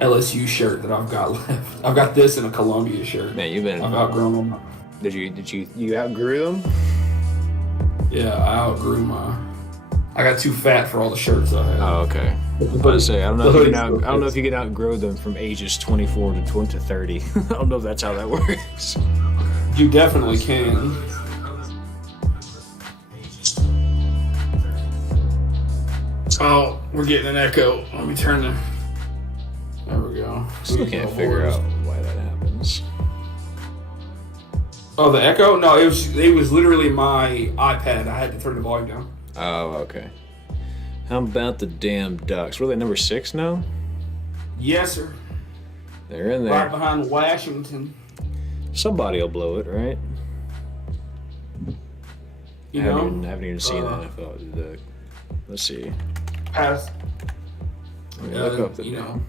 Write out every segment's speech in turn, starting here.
LSU shirt that I've got left. I've got this and a Columbia shirt. Man, you've been. I've outgrown them. You outgrew them? Yeah, I outgrew my. I got too fat for all the shirts I had. Oh, okay. I was about to say I don't know if you can outgrow them from ages 24 to 30. I don't know if that's how that works. You definitely can. Oh, we're getting an echo. Let me turn the. There we go. Still can't figure out why that happens. Oh, the echo? No, it was literally my iPad. I had to turn the volume down. Oh, okay. How about the damn Ducks? Were they number 6 now? Yes, sir. They're in there. Right behind Washington. Somebody will blow it, right? I haven't even seen the NFL. Let's see. Pass. Look up the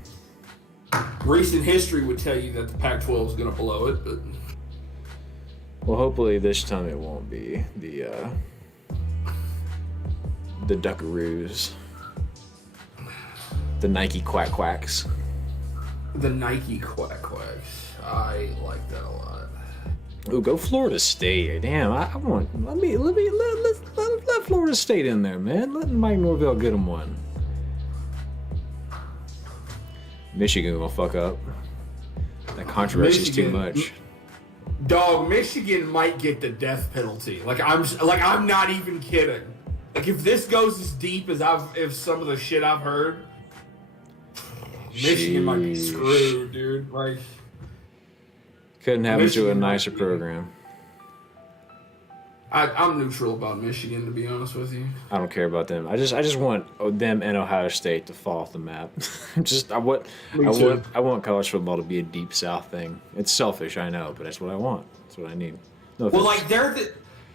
recent history would tell you that the Pac-12 is going to blow it, but. Well, hopefully this time it won't be the Duckaroos. The Nike Quack Quacks. The Nike Quack Quacks. I like that a lot. Ooh, go Florida State. Damn, let Florida State in there, man. Let Mike Norvell get him one. Michigan gonna fuck up. That controversy's too much. Dog, Michigan might get the death penalty. I'm not even kidding. Like if this goes as deep as if some of the shit I've heard, Michigan might be screwed, dude. Like couldn't happen to a nicer program. I'm neutral about Michigan, to be honest with you. I don't care about them. I just want them and Ohio State to fall off the map. I want college football to be a deep South thing. It's selfish, I know, but that's what I want. That's what I need. No well, like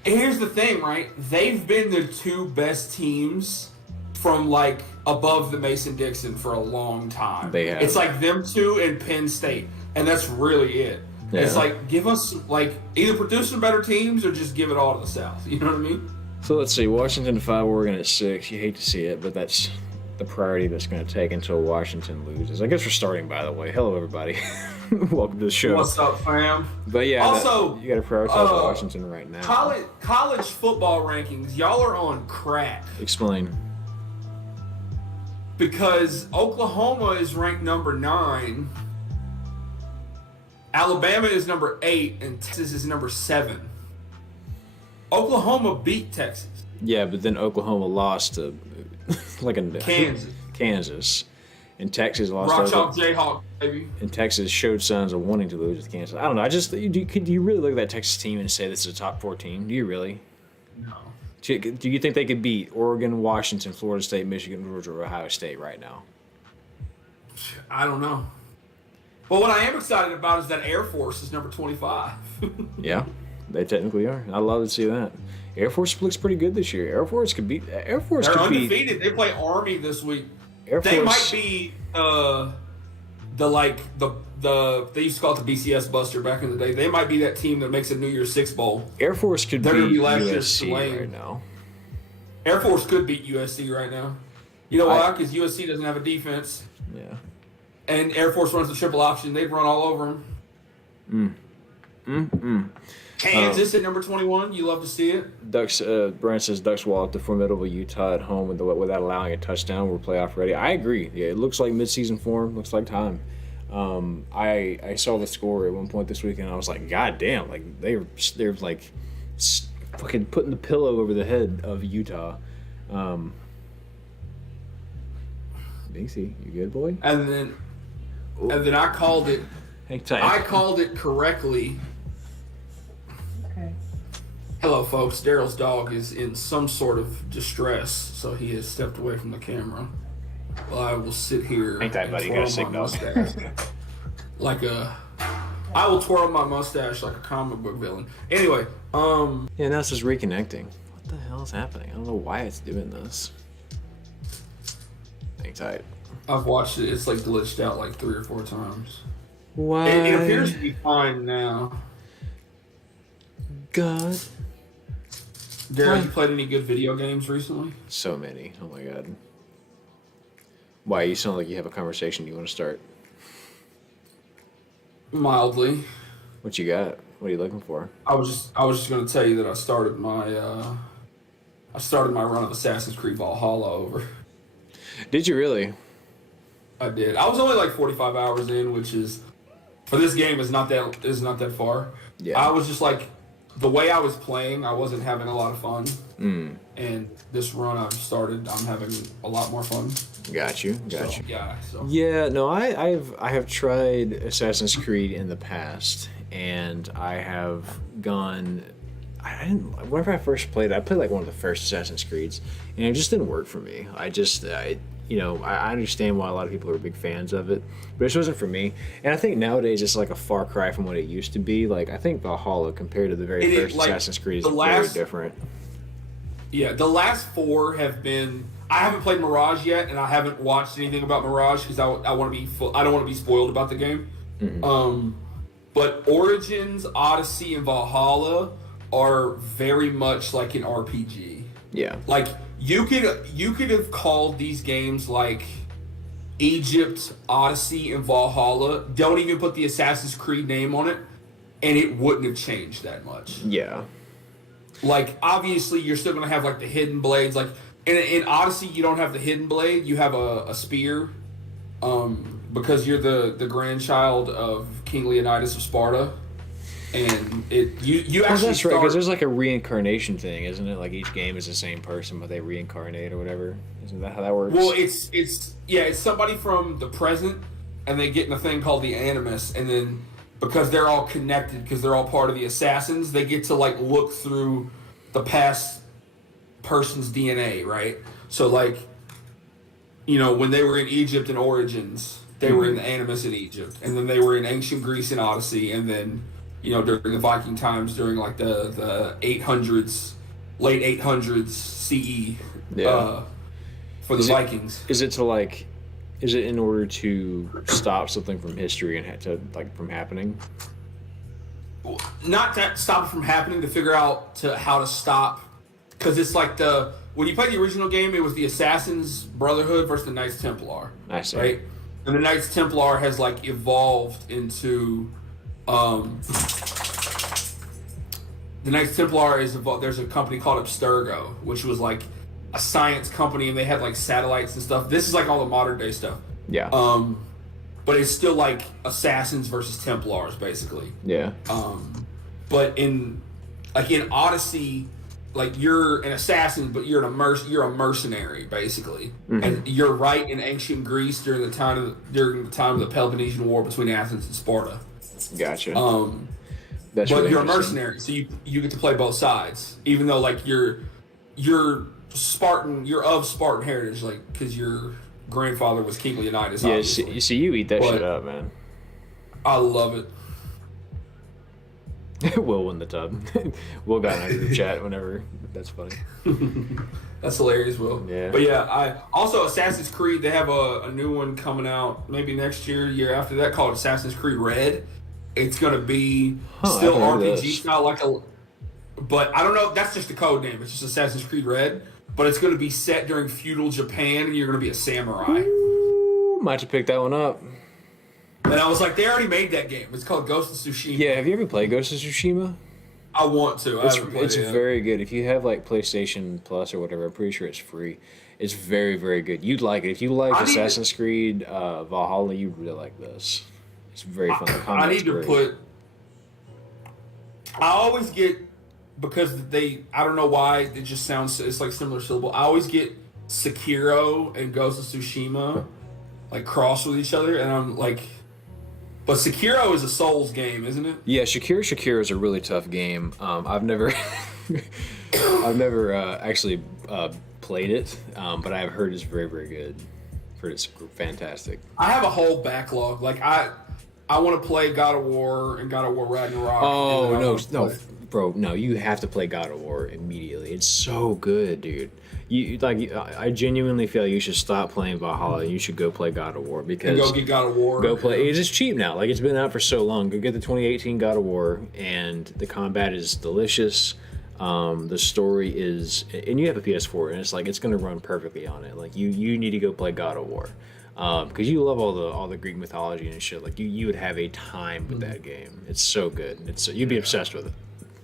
here's the thing, right? They've been the two best teams from like above the Mason-Dixon for a long time. They have. It's like them two and Penn State, and that's really it. Yeah. It's like give us like either produce some better teams or just give it all to the South. You know what I mean? So let's see. Washington 5, Oregon at 6. You hate to see it, but that's the priority that's going to take until Washington loses. I guess we're starting, by the way. Hello, everybody. Welcome to the show. What's up, fam? But yeah, also you got to prioritize Washington right now. College football rankings, y'all are on crack. Explain. Because Oklahoma is ranked number 9. Alabama is number 8 and Texas is number 7. Oklahoma beat Texas. Yeah, but then Oklahoma lost to Kansas. And Texas lost Rock Chalk Jayhawk, baby. And Texas showed signs of wanting to lose with Kansas. I don't know. Do you really look at that Texas team and say this is a top 4 team? Do you really? No. Do you think they could beat Oregon, Washington, Florida State, Michigan, Georgia, or Ohio State right now? I don't know. But what I am excited about is that Air Force is number 25. Yeah, they technically are. I love to see that. Air Force looks pretty good this year. Air Force could beat. They're undefeated. They play Army this week. They might be they used to call it the BCS Buster back in the day. They might be that team that makes a New Year's Six bowl. Air Force could beat USC right now. Air Force could beat USC right now. You know why? Because USC doesn't have a defense. Yeah. And Air Force runs the triple option. They'd run all over them. Kansas at number 21. You love to see it. Ducks. Brian says Ducks wall up the formidable Utah at home without allowing a touchdown. We're playoff ready. I agree. Yeah, it looks like midseason form. Looks like time. I saw the score at one point this week and I was like, God damn! Like they're like fucking putting the pillow over the head of Utah. Binksy, you good, boy? And then I called it. Hang tight. I called it correctly. Okay. Hello, folks. Daryl's dog is in some sort of distress, so he has stepped away from the camera. Well, I will sit here. Hang tight, buddy. You got a sick dog. I will twirl my mustache like a comic book villain. Anyway, Yeah, now it's just reconnecting. What the hell is happening? I don't know why it's doing this. Hang tight. I've watched it. It's like glitched out like 3 or 4 times. Why? It appears to be fine now. God. Daryl, you played any good video games recently? So many. Oh my God. Why? You sound like you have a conversation you want to start. Mildly. What you got? What are you looking for? I was just gonna tell you that I started my run of Assassin's Creed Valhalla over. Did you really? I did. I was only like 45 hours in, which is for this game is not that far. Yeah. I was just like the way I was playing, I wasn't having a lot of fun. And this run I've started, I'm having a lot more fun. Got you. So, yeah. So. Yeah, no, I have tried Assassin's Creed in the past, and I have gone. I didn't. Whenever I first played, I played like one of the first Assassin's Creeds, and it just didn't work for me. I understand why a lot of people are big fans of it, but it just wasn't for me. And I think nowadays it's like a far cry from what it used to be. Like I think Valhalla compared to the very first Assassin's Creed is very different. Yeah, the last 4 have been. I haven't played Mirage yet, and I haven't watched anything about Mirage because I want to be. I don't want to be spoiled about the game. But Origins, Odyssey, and Valhalla are very much like an RPG. Yeah. Like you could have called these games like Egypt, Odyssey, and Valhalla. Don't even put the Assassin's Creed name on it, and it wouldn't have changed that much. Yeah. Like obviously you're still gonna have like the hidden blades. Like in Odyssey you don't have the hidden blade. You have a spear. Because you're the grandchild of King Leonidas of Sparta. And you actually that's right, because there's like a reincarnation thing, isn't it? Like each game is the same person, but they reincarnate or whatever. Isn't that how that works? Well, it's somebody from the present, and they get in a thing called the Animus, and then because they're all connected, because they're all part of the Assassins, they get to like look through the past person's DNA, right? So like, when they were in Egypt in Origins, they were in the Animus in Egypt, and then they were in ancient Greece in Odyssey, and then during the Viking times, during like the 800s, late 800s CE, for the Vikings. Is it in order to stop something from history and from happening? Not to stop it from happening, to figure out how to stop, because it's like when you play the original game, it was the Assassins Brotherhood versus the Knights Templar. I see. Right? And the Knights Templar has like evolved into the Knights Templar there's a company called Abstergo, which was like a science company, and they had like satellites and stuff. This is like all the modern day stuff. Yeah. But it's still like Assassins versus Templars, basically. Yeah. But in Odyssey, like you're an assassin, but you're a mercenary, basically, and you're right in ancient Greece during the time of the Peloponnesian War between Athens and Sparta. Gotcha. But you're a mercenary, so you get to play both sides, even though like you're Spartan, you're of Spartan heritage, like because your grandfather was King Leonidas. Yeah, see, you eat that shit up, man. I love it. Will win the tub. Will got in a group chat whenever. That's funny. That's hilarious, Will. Yeah. But yeah, I also Assassin's Creed. They have a new one coming out maybe next year after that, called Assassin's Creed Red. It's gonna be still RPG style, but I don't know. That's just the code name. It's just Assassin's Creed Red. But it's gonna be set during feudal Japan, and you're gonna be a samurai. Ooh, might have to pick that one up. And I was like, they already made that game. It's called Ghost of Tsushima. Yeah, have you ever played Ghost of Tsushima? I want to. It's very good. If you have like PlayStation Plus or whatever, I'm pretty sure it's free. It's very, very good. You'd like it. If you like Assassin's Creed Valhalla, you'd really like this. It's very fun. I need to put... I always get... Because I don't know why, it just sounds... It's like similar syllable. I always get Sekiro and Ghost of Tsushima like crossed with each other, and I'm like... But Sekiro is a Souls game, isn't it? Yeah, Sekiro is a really tough game. I've never actually played it, but I've heard it's very, very good. I've heard it's fantastic. I have a whole backlog. Like I want to play God of War and God of War Ragnarok. Oh no, bro, no! You have to play God of War immediately. It's so good, dude. I genuinely feel you should stop playing Valhalla and you should go play God of War, because and go get God of War. Go play. It's just cheap now. Like, it's been out for so long. Go get the 2018 God of War, and the combat is delicious. The story is, and you have a PS4, and it's like it's gonna run perfectly on it. Like you need to go play God of War. because you love all the Greek mythology and shit. Like you would have a time with that game. It's so good. You'd be obsessed with it.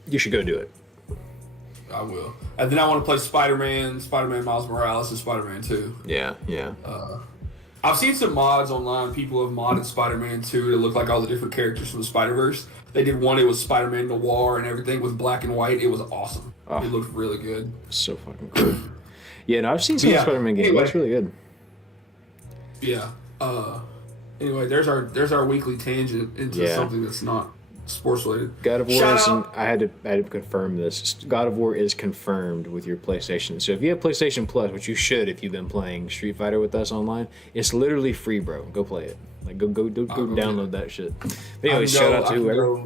You should go do it. I will. And then I want to play Spider-Man Miles Morales, and Spider-Man 2. Yeah. I've seen some mods online. People have modded Spider-Man 2 to look like all the different characters from the Spider-Verse. They did one, it was Spider-Man Noir and everything with black and white. It was awesome. Oh, it looked really good. So fucking cool. Yeah, no, I've seen some Spider-Man games. Anyway, that's really good. Yeah. Anyway, there's our weekly tangent into something that's not sports related. God of War I had to confirm this. God of War is confirmed with your PlayStation. So if you have PlayStation Plus, which you should if you've been playing Street Fighter with us online, it's literally free, bro. Go play it. Like go download that shit. But anyway, shout out to whoever.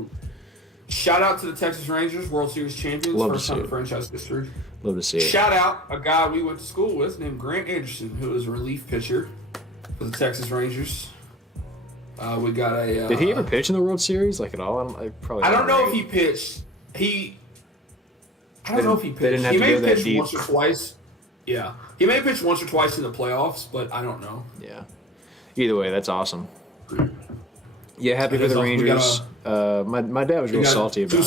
Shout out to the Texas Rangers, World Series champions, first time in franchise history. Love to see it. Shout out a guy we went to school with named Grant Anderson, who is a relief pitcher for the Texas Rangers. We got a. Did he ever pitch in the World Series, like at all? I don't know if he pitched. I don't know if he pitched. He may have pitched once or twice. Yeah, he may have pitched once or twice in the playoffs, but I don't know. Yeah. Either way, that's awesome. Yeah, happy for the Rangers. My dad was real salty about it. Two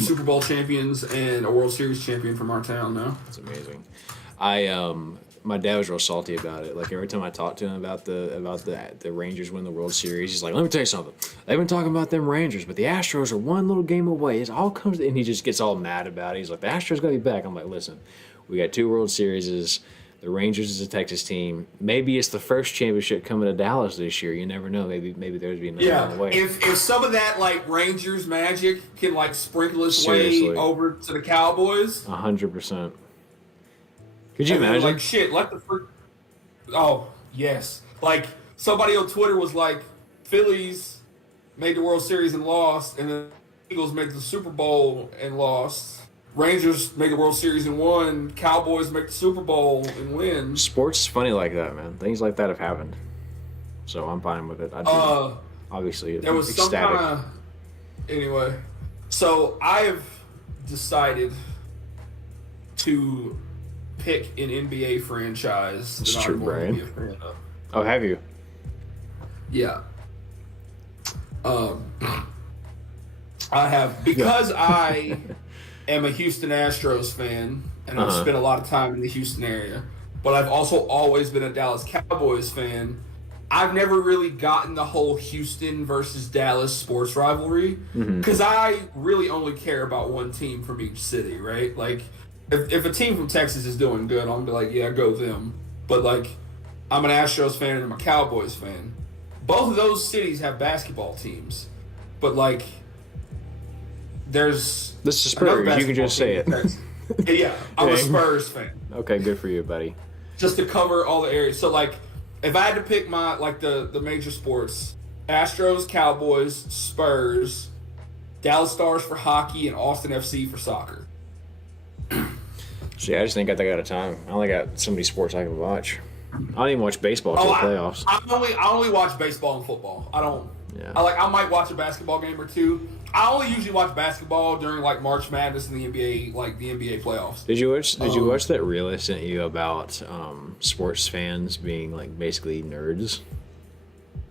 Super Bowl champions and a World Series champion from our town now. That's amazing. My dad was real salty about it. Like every time I talked to him about the Rangers win the World Series, he's like, "Let me tell you something. They've been talking about them Rangers, but the Astros are one little game away. It all comes," and he just gets all mad about it. He's like, "The Astros gotta be back." I'm like, "Listen, we got 2 World Series. The Rangers is a Texas team. Maybe it's the first championship coming to Dallas this year. You never know. Maybe there's be another one away." If some of that like Rangers magic can like sprinkle its way over to the Cowboys, 100%. Could you imagine? Like shit, Oh yes, like somebody on Twitter was like, Phillies made the World Series and lost, and the Eagles make the Super Bowl and lost. Rangers make the World Series and won. Cowboys make the Super Bowl and win. Sports is funny like that, man. Things like that have happened, so I'm fine with it. Obviously, there was ecstatic. Some kind of anyway. So I have decided to pick an NBA franchise that I'm going to be a fan of. Oh, have you? Yeah. I have, because I am a Houston Astros fan, and I've spent a lot of time in the Houston area, but I've also always been a Dallas Cowboys fan. I've never really gotten the whole Houston versus Dallas sports rivalry, because I really only care about one team from each city, right? Like, if a team from Texas is doing good, I'm going to be like, yeah, go them. But, like, I'm an Astros fan and I'm a Cowboys fan. Both of those cities have basketball teams. But, like, there's... This is Spurs. You can just say it. Yeah, I'm a Spurs fan. Okay, good for you, buddy. Just to cover all the areas. So, like, if I had to pick my, like, the major sports, Astros, Cowboys, Spurs, Dallas Stars for hockey, and Austin FC for soccer. See, I just think I got out of time. I only got so many sports I can watch. I don't even watch baseball until the playoffs. I only watch baseball and football. I don't. Yeah. I might watch a basketball game or two. I only usually watch basketball during like March Madness and the NBA, like the NBA playoffs. Did you watch that reel I sent you about sports fans being like basically nerds?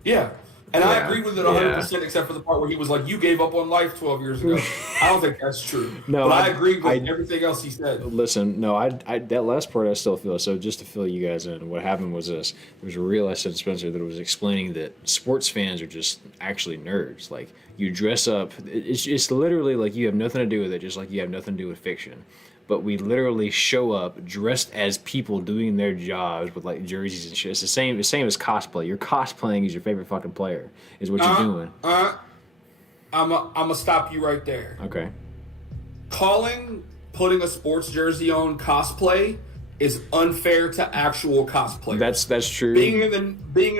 Yeah. And I agree with it 100%, except for the part where he was like, "You gave up on life 12 years ago." I don't think that's true. No, but I agree with everything else he said. Listen, no, I that last part I still feel. So just to fill you guys in, what happened was this. There was a reel I sent Spencer that was explaining that sports fans are just actually nerds. Like, you dress up. It's literally like you have nothing to do with it, just like you have nothing to do with fiction. But we literally show up dressed as people doing their jobs with like jerseys and shit. It's the same as cosplay. You're cosplaying as your favorite fucking player is what you're doing. I'm gonna stop you right there. Okay. Putting a sports jersey on cosplay is unfair to actual cosplayers. That's true. Being in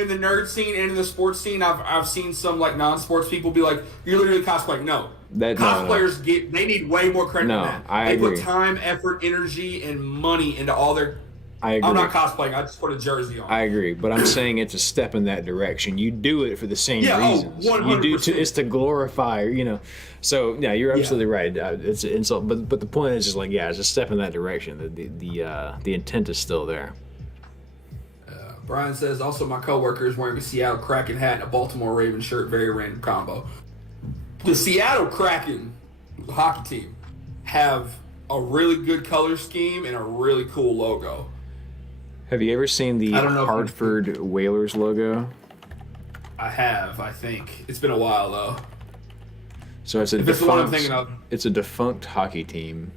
the nerd scene and in the sports scene, I've seen some like non-sports people be like, "You're literally cosplaying." No. Cosplayers they need way more credit than that. I agree. Put time, effort, energy, and money into all their... I agree. I'm not cosplaying. I just put a jersey on. I agree, but I'm saying it's a step in that direction. You do it for the same reasons. 100%. You do it's to glorify, you know. So yeah, you're absolutely right. It's an insult, but the point is just like, yeah, it's a step in that direction. The intent is still there. Brian says, also my coworker is wearing a Seattle Kraken hat and a Baltimore Ravens shirt. Very random combo. The Seattle Kraken hockey team have a really good color scheme and a really cool logo. Have you ever seen the Hartford Whalers logo? I have, I think. It's been a while, though. So it's a if it's the one I'm thinking of. It's a defunct hockey team.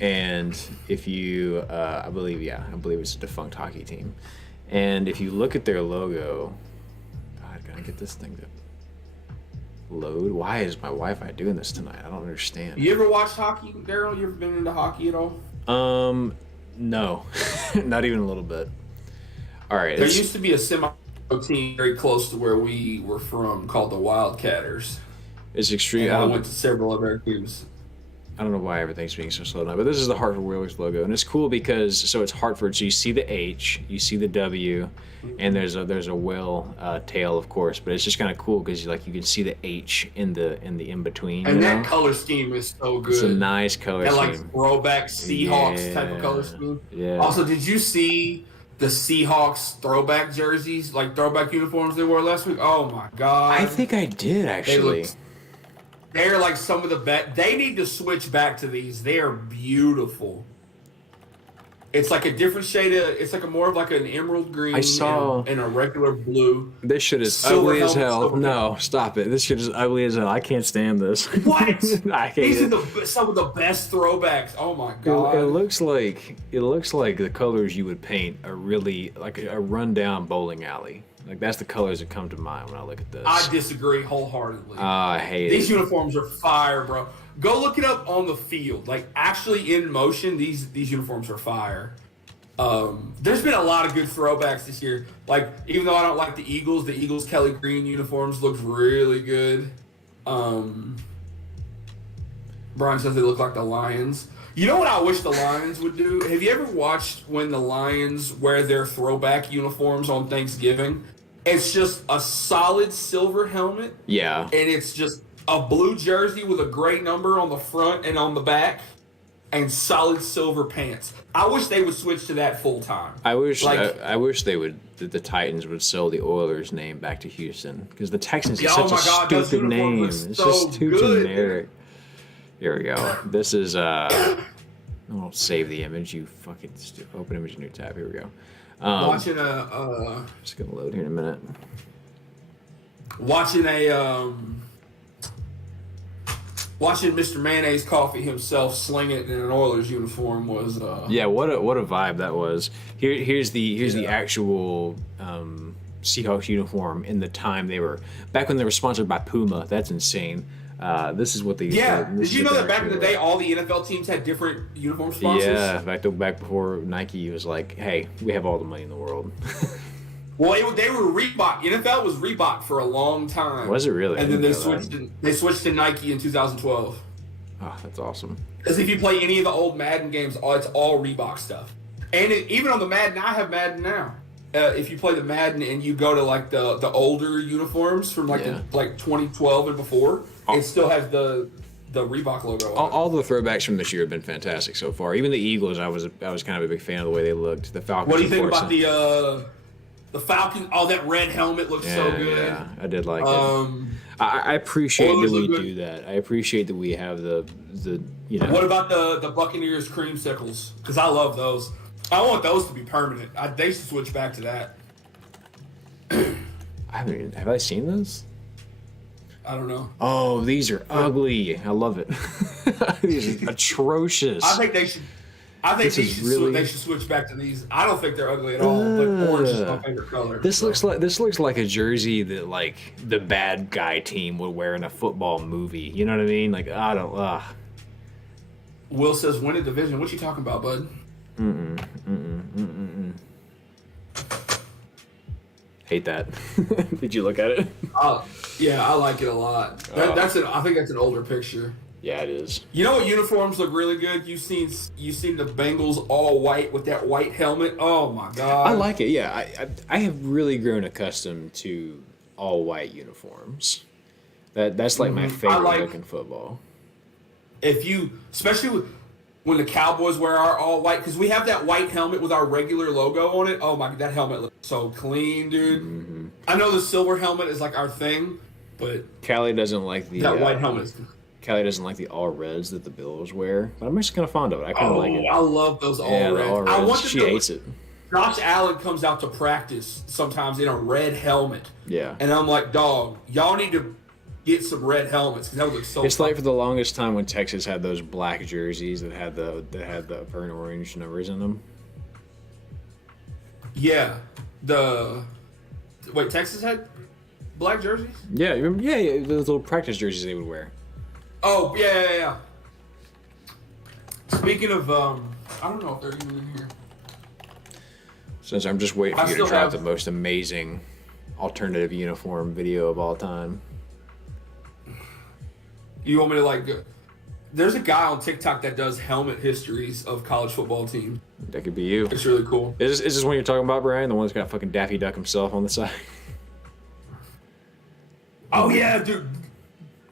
And if you, I believe it's a defunct hockey team. And if you look at their logo, God, can I get this thing to load? Why is my Wi-Fi doing this tonight? I don't understand. You ever watched hockey, Daryl? You ever been into hockey at all? No, not even a little bit. All right. There used to be a semi-team very close to where we were from called the Wildcatters. It's extreme. I went to several of their games. I don't know why everything's being so slow now, but this is the Hartford Whalers logo, and it's cool because it's Hartford. So you see the H, you see the W, and there's a whale tail, of course. But it's just kind of cool because you can see the H in the in between. And that color scheme is so good. It's a nice color scheme. Like throwback Seahawks type of color scheme. Yeah. Also, did you see the Seahawks throwback jerseys, like throwback uniforms they wore last week? Oh my God! I think I did actually. They're like some of the best. They need to switch back to these. They are beautiful. It's like a different shade of. It's like more of like an emerald green. I saw and a regular blue. This shit is ugly as hell. No, stop it. This shit is ugly as hell. I can't stand this. What? I hate These it. are some of the best throwbacks. Oh my God! It looks like the colors you would paint a really like a rundown bowling alley. Like, that's the colors that come to mind when I look at this. I disagree wholeheartedly. I hate These it. uniforms are fire, bro. Go look it up on the field. Like, actually in motion, these uniforms are fire. There's been a lot of good throwbacks this year. Like, even though I don't like the Eagles Kelly Green uniforms look really good. Brian says they look like the Lions. You know what I wish the Lions would do? Have you ever watched when the Lions wear their throwback uniforms on Thanksgiving? It's just a solid silver helmet. Yeah. And it's just a blue jersey with a gray number on the front and on the back and solid silver pants. I wish they would switch to that full time. I wish the Titans would sell the Oilers name back to Houston because the Texans is such a stupid name. It's just too generic. Here we go. This is I'll save the image. You fucking open image in your tab. Here we go. Watching just gonna load here in a minute. Watching Mr. Mayonnaise Coffee himself sling it in an Oilers uniform was yeah, what a vibe that was. Here's the actual Seahawks uniform in the time they were back when they were sponsored by Puma. That's insane. This is what they Did you know that back in the day all the NFL teams had different uniform sponsors? Yeah, back before Nike was like, hey, we have all the money in the world. Well, they were Reebok. NFL was Reebok for a long time. Was it really? And then they switched to Nike in 2012. Oh, that's awesome. Because if you play any of the old Madden games, it's all Reebok stuff. And even on the Madden, I have Madden now. If you play the Madden and you go to like the older uniforms from like 2012 and before, it still has the Reebok logo on all the throwbacks from this year have been fantastic so far. Even the Eagles, I was kind of a big fan of the way they looked. The Falcons. What do you think about the Falcons? Oh, that red helmet looks so good. Yeah, I did like it. I appreciate that we do that. I appreciate that we have the What about the Buccaneers creamsicles? Because I love those. I want those to be permanent. They should switch back to that. Have I seen those? I don't know. Oh, these are ugly. I love it. These are atrocious. I think they should. They should switch back to these. I don't think they're ugly at all. But orange is my favorite color. This looks like a jersey that like the bad guy team would wear in a football movie. You know what I mean? Like I don't. Will says win a division. What you talking about, bud? Hate that. Did you look at it? Yeah, I like it a lot. I think that's an older picture. Yeah, it is. You know what uniforms look really good? You've seen the Bengals all white with that white helmet. Oh my God! I like it. Yeah, I have really grown accustomed to all white uniforms. That's like my favorite look in football. If you, especially with when the Cowboys wear our all white, because we have that white helmet with our regular logo on it. Oh my, that helmet looks so clean, dude. Mm-hmm. I know the silver helmet is like our thing, but Callie doesn't like that white helmet. Callie doesn't like the all reds that the Bills wear, but I'm actually kind of fond of it. I kind of like it. I love those all reds. She hates it. Josh Allen comes out to practice sometimes in a red helmet. Yeah. And I'm like, dog, y'all need to get some red helmets because that would look so It's fun. Like for the longest time when Texas had those black jerseys that had the burnt orange numbers in them. Yeah. Wait, Texas had black jerseys? Yeah, remember? Yeah, those little practice jerseys they would wear. Oh, yeah. Speaking of, I don't know if they're even in here. Since I'm just waiting for you to drop the most amazing alternative uniform video of all time. You want me to there's a guy on TikTok that does helmet histories of college football teams. That could be you. It's really cool. Is this one you're talking about, Brian? The one that's got fucking Daffy Duck himself on the side? Oh yeah, dude.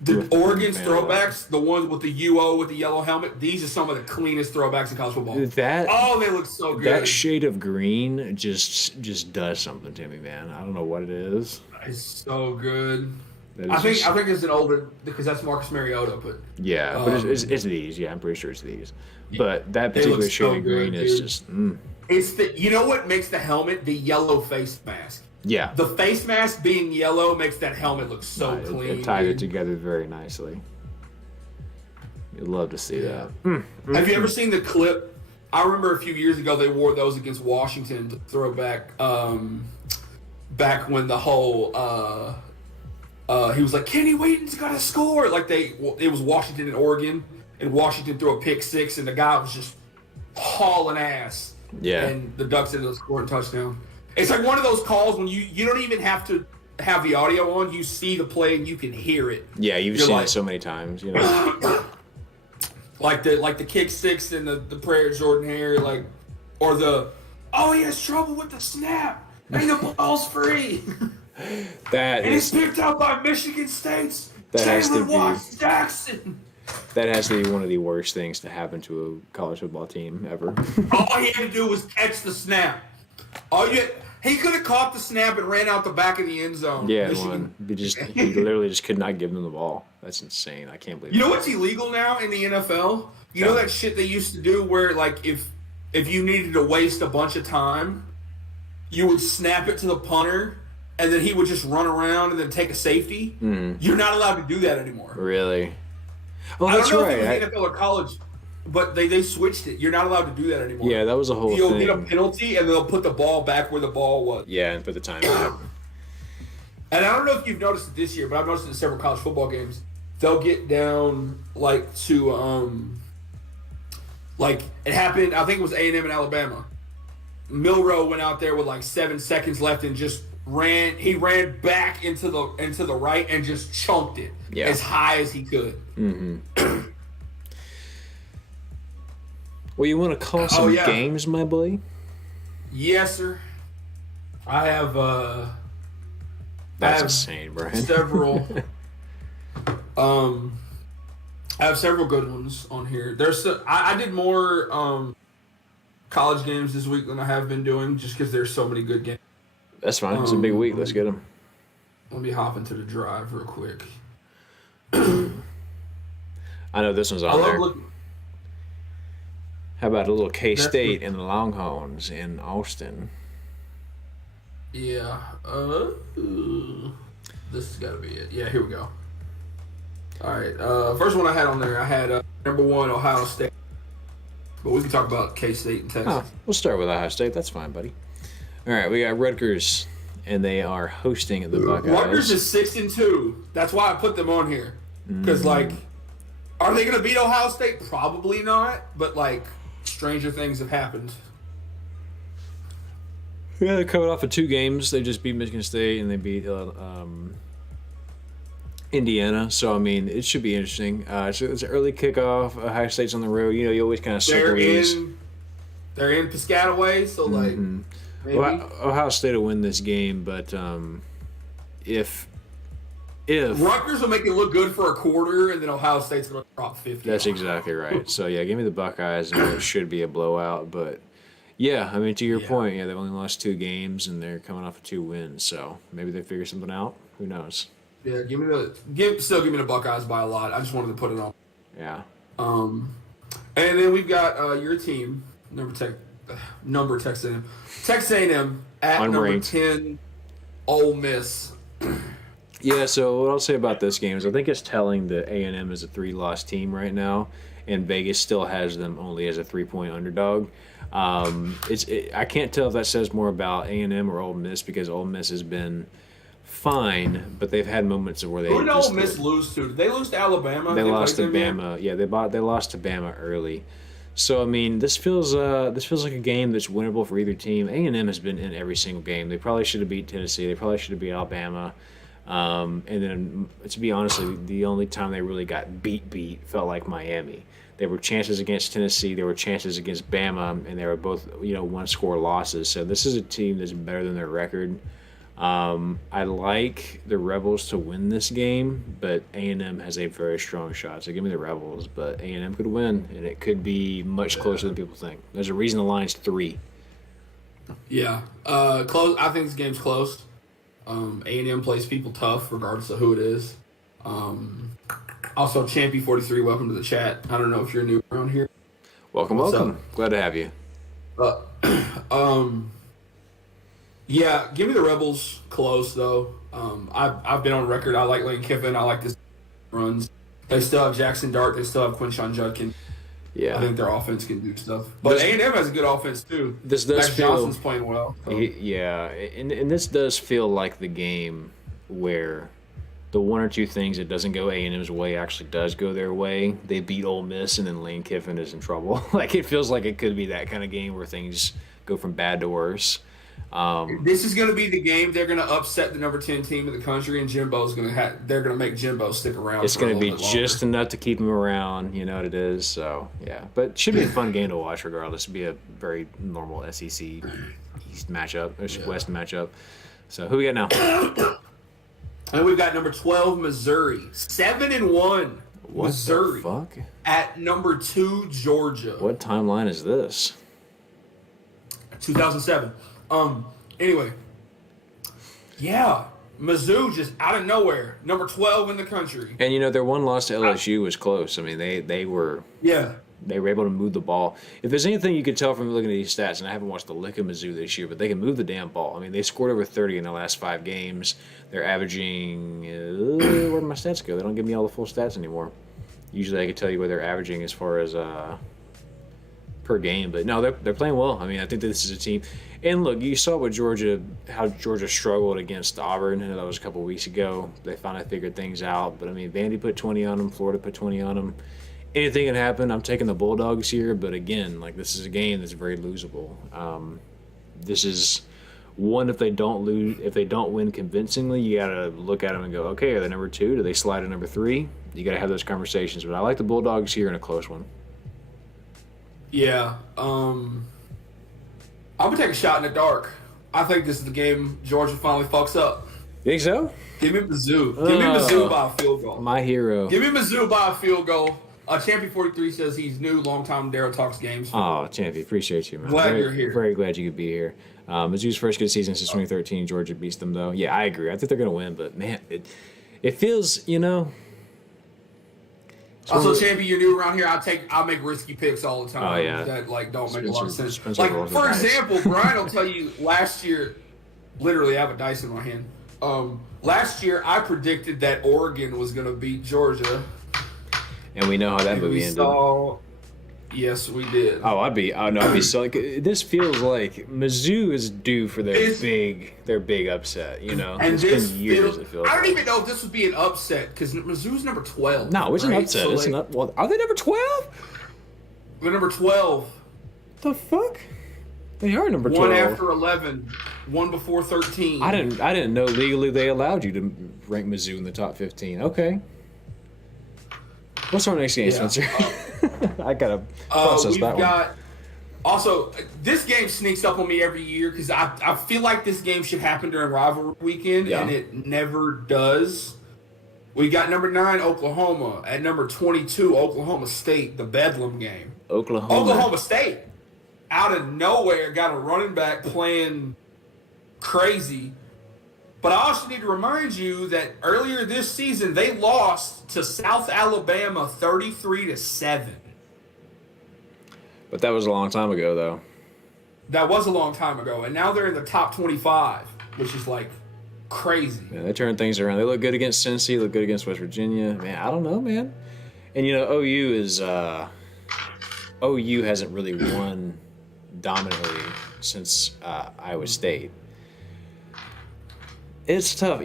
The Oregon's throwbacks, the ones with the UO with the yellow helmet, these are some of the cleanest throwbacks in college football. They look so good. That shade of green just does something to me, man. I don't know what it is. It's so good. I think it's an older, because that's Marcus Mariota, but but it's these. Yeah, I'm pretty sure it's these. But that particular shade of green is just. It's you know what makes the helmet the yellow face mask. Yeah. The face mask being yellow makes that helmet look so clean. It ties it together very nicely. You'd love to see that. Have you ever seen the clip? I remember a few years ago they wore those against Washington to throw back when the whole he was like, Kenny Wheaton's got to score. Like it was Washington and Oregon, and Washington threw a pick six, and the guy was just hauling ass. Yeah. And the Ducks ended up scoring a touchdown. It's like one of those calls when you don't even have to have the audio on. You see the play and you can hear it. Yeah, you've seen it so many times, you know. like the kick six and the prayer of Jordan Hare, or he has trouble with the snap and the ball's free. It's picked up by Michigan State's Jalen Watts Jackson. That has to be one of the worst things to happen to a college football team ever. All he had to do was catch the snap. He could have caught the snap and ran out the back of the end zone. Yeah, he literally just could not give them the ball. That's insane. I can't believe. You know what's illegal now in the NFL? You know that shit they used to do where if you needed to waste a bunch of time, you would snap it to the punter and then he would just run around and then take a safety. Mm-hmm. You're not allowed to do that anymore. Really? Oh, I don't know if it was NFL or college, but they switched it. You're not allowed to do that anymore. Yeah, that was a whole thing. You'll get a penalty, and they'll put the ball back where the ball was. Yeah, and put the time out. And I don't know if you've noticed it this year, but I've noticed it in several college football games. They'll get down to it happened. I think it was A&M in Alabama. Milroe went out there with 7 seconds left and just ran. He ran back into the right and just chunked it as high as he could. Mm-hmm. Well, you want to call some games, my boy? Yes, sir. I have. That's insane, Brian. Several. I have several good ones on here. I did more college games this week than I have been doing, just because there's so many good games. That's fine. It's a big week. Let's get them. Let me hop into the drive real quick. I know this one's on there. How about a little K-State and the Longhorns in Austin? Yeah. This has got to be it. Yeah, here we go. All right. First one I had on there, I had number 1, Ohio State. But we can talk about K-State and Texas. Oh, we'll start with Ohio State. That's fine, buddy. All right, we got Rutgers, and they are hosting the Buckeyes. Rutgers is 6-2. That's why I put them on here. Because, are they going to beat Ohio State? Probably not. But, stranger things have happened. Yeah, they're coming off of 2 games. They just beat Michigan State, and they beat Indiana. So, I mean, it should be interesting. So it's an early kickoff. Ohio State's on the road. You know, you always kind of circle these. They're in Piscataway, so, maybe. Well, Ohio State will win this game, but if Rutgers will make it look good for a quarter, and then Ohio State's going to drop 50. That's exactly right. So, yeah, give me the Buckeyes, and it should be a blowout. But, yeah, I mean, to your point, they've only lost 2 games, and they're coming off of 2 wins. So maybe they figure something out. Who knows? Yeah, give me the Buckeyes by a lot. I just wanted to put it on. Yeah. And then we've got your team, Texas A&M. Texas A&M at number 10, Ole Miss. Yeah, so what I'll say about this game is I think it's telling that A&M is a 3-loss team right now, and Vegas still has them only as a 3-point underdog. I can't tell if that says more about A&M or Ole Miss because Ole Miss has been fine, but they've had moments where they. Who did Ole Miss lose to? Did they lose to Alabama? They lost to Bama. Yeah, they lost to Bama early. So I mean, this feels like a game that's winnable for either team. A&M has been in every single game. They probably should have beat Tennessee. They probably should have beat Alabama. And then, to be honest, the only time they really got beat felt like Miami. There were chances against Tennessee. There were chances against Bama, and they were both, one-score losses. So this is a team that's better than their record. I like the Rebels to win this game, but A&M has a very strong shot. So give me the Rebels, but A&M could win, and it could be much closer than people think. There's a reason the line's 3. Yeah, close. I think this game's close. A&M plays people tough, regardless of who it is. Also, Champy43, welcome to the chat. I don't know if you're new around here. Welcome. Glad to have you. Yeah, give me the Rebels close, though. I've been on record. I like Lane Kiffin. I like this runs. They still have Jackson Dart. They still have Quinshon Judkins. Yeah, I think their offense can do stuff. But A&M has a good offense, too. This does Max Johnson's playing well. So. And this does feel like the game where the one or two things that doesn't go A&M's way actually does go their way. They beat Ole Miss, and then Lane Kiffin is in trouble. Like, it feels like it could be that kind of game where things go from bad to worse. This is going to be the game they're going to upset the number 10 team in the country, and Jimbo's going to they're going to make Jimbo stick around. It's going to be just enough to keep him around. You know what it is. So yeah, but it should be a fun game to watch regardless. It'll be a very normal SEC East matchup, or West matchup. So who we got now? And we've got number 12 Missouri, 7-1. What Missouri the fuck? At number 2 Georgia. What timeline is this? 2007. Anyway, yeah, Mizzou just out of nowhere, number 12 in the country. And their one loss to LSU was close. I mean, they were able to move the ball. If there's anything you could tell from looking at these stats, and I haven't watched the lick of Mizzou this year, but they can move the damn ball. I mean, they scored over 30 in their last 5 games. They're averaging where'd my stats go? They don't give me all the full stats anymore. Usually I could tell you what they're averaging as far as per game, but no, they're playing well. I mean, I think that this is a team. And look, you saw how Georgia struggled against Auburn. I know that was a couple weeks ago. They finally figured things out. But I mean, Vandy put 20 on them. Florida put 20 on them. Anything can happen. I'm taking the Bulldogs here, but again, like, this is a game that's very losable. This is one, if they don't win convincingly, you gotta look at them and go, okay, are they number 2? Do they slide to number 3? You gotta have those conversations. But I like the Bulldogs here in a close one. Yeah. I'm going to take a shot in the dark. I think this is the game Georgia finally fucks up. You think so? Give me Mizzou. Give me Mizzou by a field goal. My hero. Give me Mizzou by a field goal. Champion43 says he's new, long-time Darryl Talks games. Oh, Champion, appreciate you, man. Glad you're here. Very glad you could be here. Mizzou's first good season since 2013. Georgia beats them, though. Yeah, I agree. I think they're going to win, but, man, it feels, Also, Champion, you're new around here. I make risky picks all the time. Oh, yeah. That don't make a lot of sense. Spencer Like, for example, Brian will tell you last year, literally I have a dice in my hand. Last year I predicted that Oregon was going to beat Georgia. And we know how that movie ended. Yes, we did. I'd be so like, this feels like Mizzou is due for their big upset, And it's been years, it feels I don't even know if this would be an upset because Mizzou's number 12. No, it's an upset. So are they number 12? They're number 12. The fuck? They are number 12. One after 11, one before 13. I didn't know legally they allowed you to rank Mizzou in the top 15. Okay. What's our next game, Spencer? I gotta process that one. Also, this game sneaks up on me every year because I feel like this game should happen during rivalry weekend, and it never does. We got number 9, Oklahoma. At number 22, Oklahoma State, the Bedlam game. Oklahoma State, out of nowhere, got a running back playing crazy. But I also need to remind you that earlier this season, they lost to South Alabama 33-7. But that was a long time ago, though. That was a long time ago. And now they're in the top 25, which is like crazy. Yeah, they turn things around. They look good against Cincy, look good against West Virginia. Man, I don't know, man. And, OU hasn't really won dominantly since Iowa State. It's tough.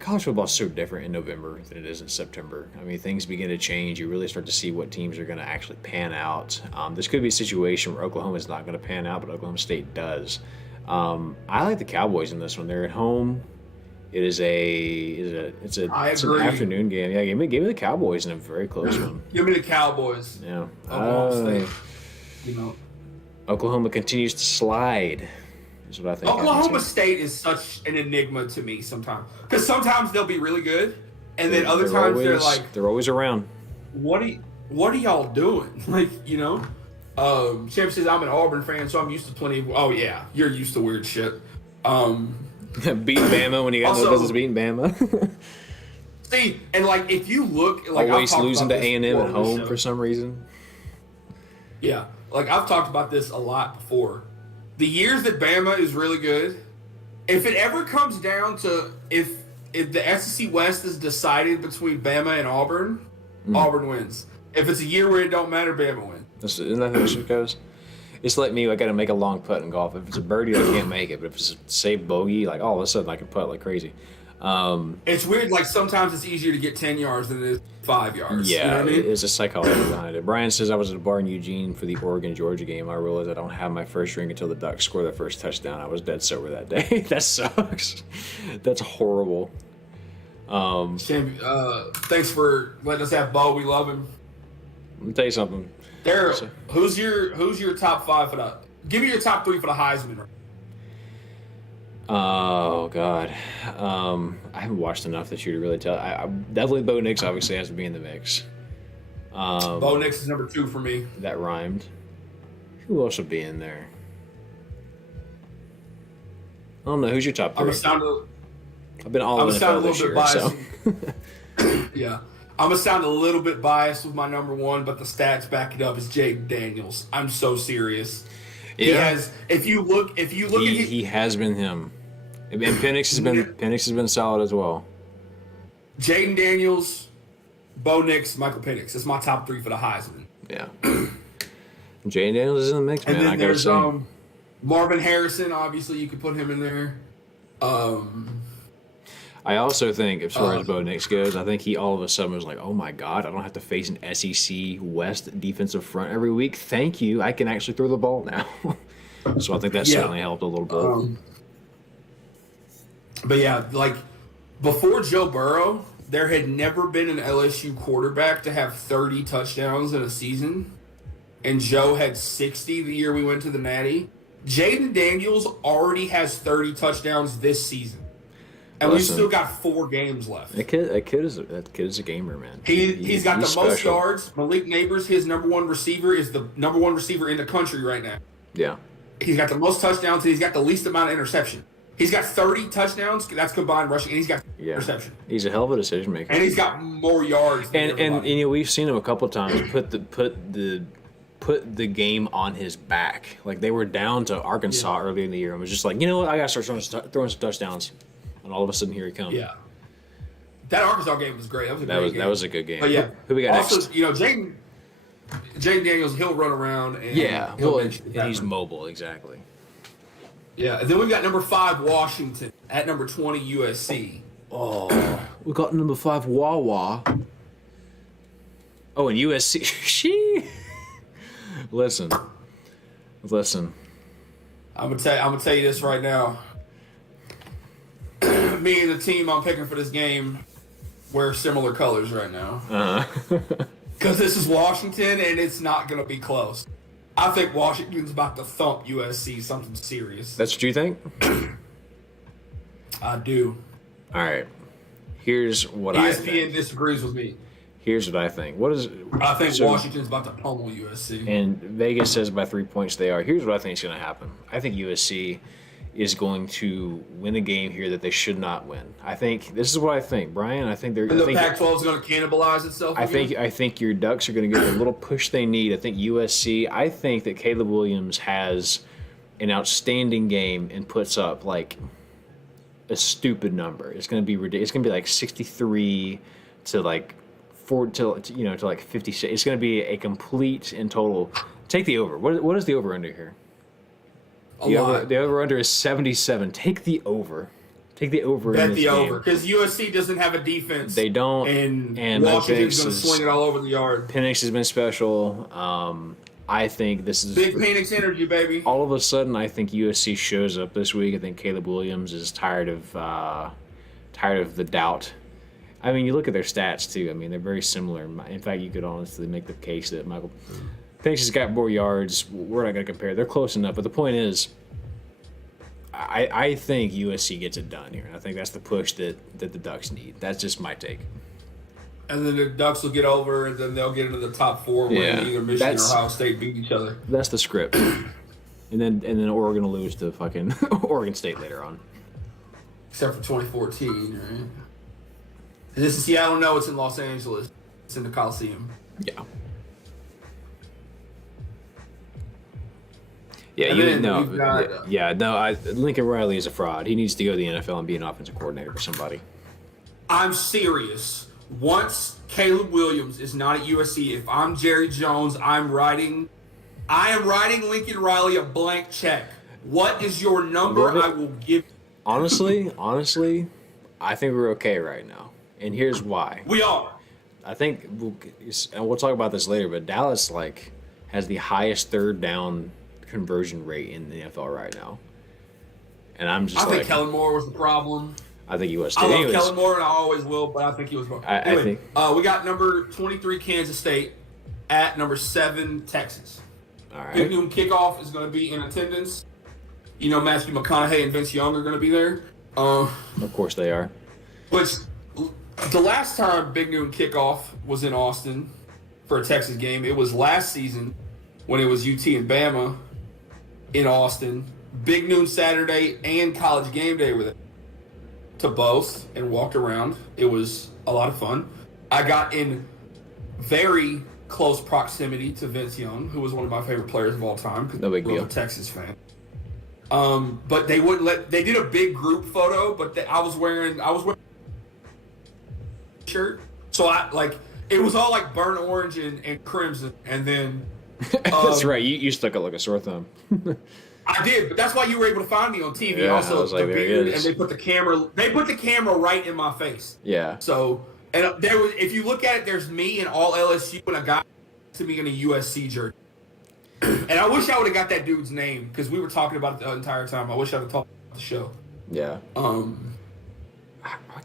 College football is so different in November than it is in September. I mean, things begin to change. You really start to see what teams are going to actually pan out. This could be a situation where Oklahoma is not going to pan out, but Oklahoma State does. I like the Cowboys in this one. They're at home. It's an afternoon game. Yeah, give me the Cowboys in a very close one. Give me the Cowboys. Yeah. Oklahoma State. Oklahoma continues to slide. Is what I think. Oklahoma State is such an enigma to me sometimes. Because sometimes they'll be really good, and then other times they're always around. What are y'all doing? Champ says I'm an Auburn fan, so I'm used to plenty of. Oh yeah, you're used to weird shit. Beating Bama when you got no business beating Bama. See, and if you look, always losing to A&M at home for some reason. Yeah, I've talked about this a lot before. The years that Bama is really good, if it ever comes down to if the SEC West is decided between Bama and Auburn, Auburn wins. If it's a year where it don't matter, Bama wins. Isn't that how it goes? It's like me. I got to make a long putt in golf. If it's a birdie, I can't make it. But if it's a safe bogey, all of a sudden I can putt like crazy. It's weird. Sometimes it's easier to get 10 yards than it is 5 yards. Yeah, you know what I mean? It's a psychology behind it. Brian says I was at a bar in Eugene for the Oregon-Georgia game. I realized I don't have my first drink until the Ducks score their first touchdown. I was dead sober that day. That sucks. That's horrible. Thanks for letting us have Bo. We love him. Let me tell you something. Daryl, who's your top 5 for the? Give me your top 3 for the Heisman. Oh God, I haven't watched enough this year to really tell. I definitely Bo Nix obviously has to be in the mix. Bo Nix is number 2 for me. That rhymed. Who else would be in there? I don't know. Who's your top 3? I've been all in NFL this year, so. Yeah, I'm gonna sound a little bit biased with my number 1, but the stats back it up. Is Jaden Daniels? I'm so serious. Yeah. He has. If you look at he has been him. And Penix has been solid as well. Jaden Daniels, Bo Nix, Michael Penix. That's my top 3 for the Heisman. Yeah. Jaden Daniels is in the mix, man. And then I gotta say. Marvin Harrison. Obviously, you could put him in there. I also think, as far as Bo Nix goes, I think he all of a sudden was like, "Oh my God, I don't have to face an SEC West defensive front every week. Thank you, I can actually throw the ball now." So I think that certainly helped a little bit. But yeah, before Joe Burrow, there had never been an LSU quarterback to have 30 touchdowns in a season, and Joe had 60 the year we went to the Natty. Jaden Daniels already has 30 touchdowns this season. And we've still got 4 games left. That kid is a gamer, man. He's got the most yards. Malik Neighbors, his number 1 receiver, is the number 1 receiver in the country right now. Yeah. He's got the most touchdowns, and he's got the least amount of interception. He's got 30 touchdowns. That's combined rushing, and he's got interception. He's a hell of a decision maker. And he's got more yards. And we've seen him a couple times put the game on his back. They were down to Arkansas early in the year and was just like, you know what, I gotta start throwing some touchdowns. And all of a sudden, here he comes. Yeah. That Arkansas game was great. That was a good game. But yeah. Who we got also, next? Jaden Daniels, he'll run around. And and he's mobile, exactly. Yeah. And then we've got number 5, Washington. At number 20, USC. Oh. We got number 5, Wawa. Oh, and USC. Listen. I'm gonna tell you this right now. Me and the team I'm picking for this game wear similar colors right now. Because this is Washington, and it's not going to be close. I think Washington's about to thump USC, something serious. That's what you think? I do. All right. Here's what I think. ESPN disagrees with me. Here's what I think. I think Washington's about to pummel USC. And Vegas says by 3 points they are. Here's what I think is going to happen. I think USC is going to win a game here that they should not win. I think this is what I think, Brian. I think they're. And the Pac-12 is going to cannibalize itself. I think your Ducks are going to get a little push they need. I think USC. I think that Caleb Williams has an outstanding game and puts up like a stupid number. It's going to be ridiculous. It's going to be like 63 to like 4 to like 56. It's going to be a complete and total. Take the over. What is the over under here? The over under is 77. Take the over. Take the over. Bet the over because USC doesn't have a defense. They don't. And Washington's going to swing it all over the yard. Penix has been special. I think this is big Penix energy, baby. All of a sudden, I think USC shows up this week. I think Caleb Williams is tired of the doubt. I mean, you look at their stats too. I mean, they're very similar. In fact, you could honestly make the case that Michael Penix has got more yards. We're not going to compare. They're close enough. But the point is, I think USC gets it done here. And I think that's the push that the Ducks need. That's just my take. And then the Ducks will get over, and then they'll get into the top 4 when either Michigan or Ohio State beat each other. That's the script. and then Oregon will lose to fucking Oregon State later on. Except for 2014, right? This is Seattle. No, it's in Los Angeles. It's in the Coliseum. Yeah. Lincoln Riley is a fraud. He needs to go to the NFL and be an offensive coordinator for somebody. I'm serious. Once Caleb Williams is not at USC, if I'm Jerry Jones, I am writing Lincoln Riley a blank check. What is your number? I will give. Honestly, I think we're okay right now, and here's why. We are. I think we'll talk about this later, but Dallas has the highest third down conversion rate in the NFL right now, and I think Kellen Moore was the problem. I think he was too. I love Kellen Moore, and I always will, but I think he was wrong. I think we got number 23 Kansas State at number 7 Texas. All right. Big noon kickoff is going to be in attendance. You know, Matthew McConaughey and Vince Young are going to be there. Of course they are. Which the last time Big Noon kickoff was in Austin for a Texas game, it was last season when it was UT and Bama in Austin. Big Noon Saturday and College Game Day with it. To both and walked around. It was a lot of fun. I got in very close proximity to Vince Young, who was one of my favorite players of all time because no big deal. I'm a Texas fan. But they wouldn't let. They did a big group photo, but I was wearing a shirt, so it was all like burnt orange and crimson, and then that's right. You stuck it like a sore thumb. I did, but that's why you were able to find me on TV. Yeah, also, I was like, there it is. And they put the camera right in my face. Yeah. So, and if you look at it, there's me and all LSU and a guy to me in a USC jersey. And I wish I would have got that dude's name because we were talking about it the entire time. I wish I would have talked about the show. Yeah. Why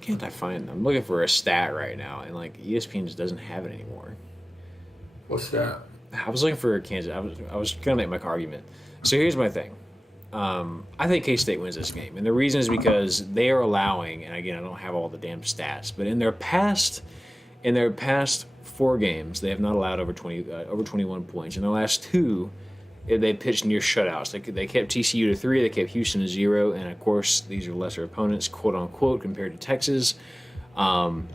can't I find them? I'm looking for a stat right now, and ESPN just doesn't have it anymore. What's that? I was looking for Kansas. I was gonna make my argument. So here's my thing. I think K-State wins this game, and the reason is because they are allowing. And again, I don't have all the damn stats, but in their past 4 games, they have not allowed over 21 points. In the last 2, they pitched near shutouts. They kept TCU to 3, they kept Houston to 0, and of course these are lesser opponents, quote unquote, compared to Texas. But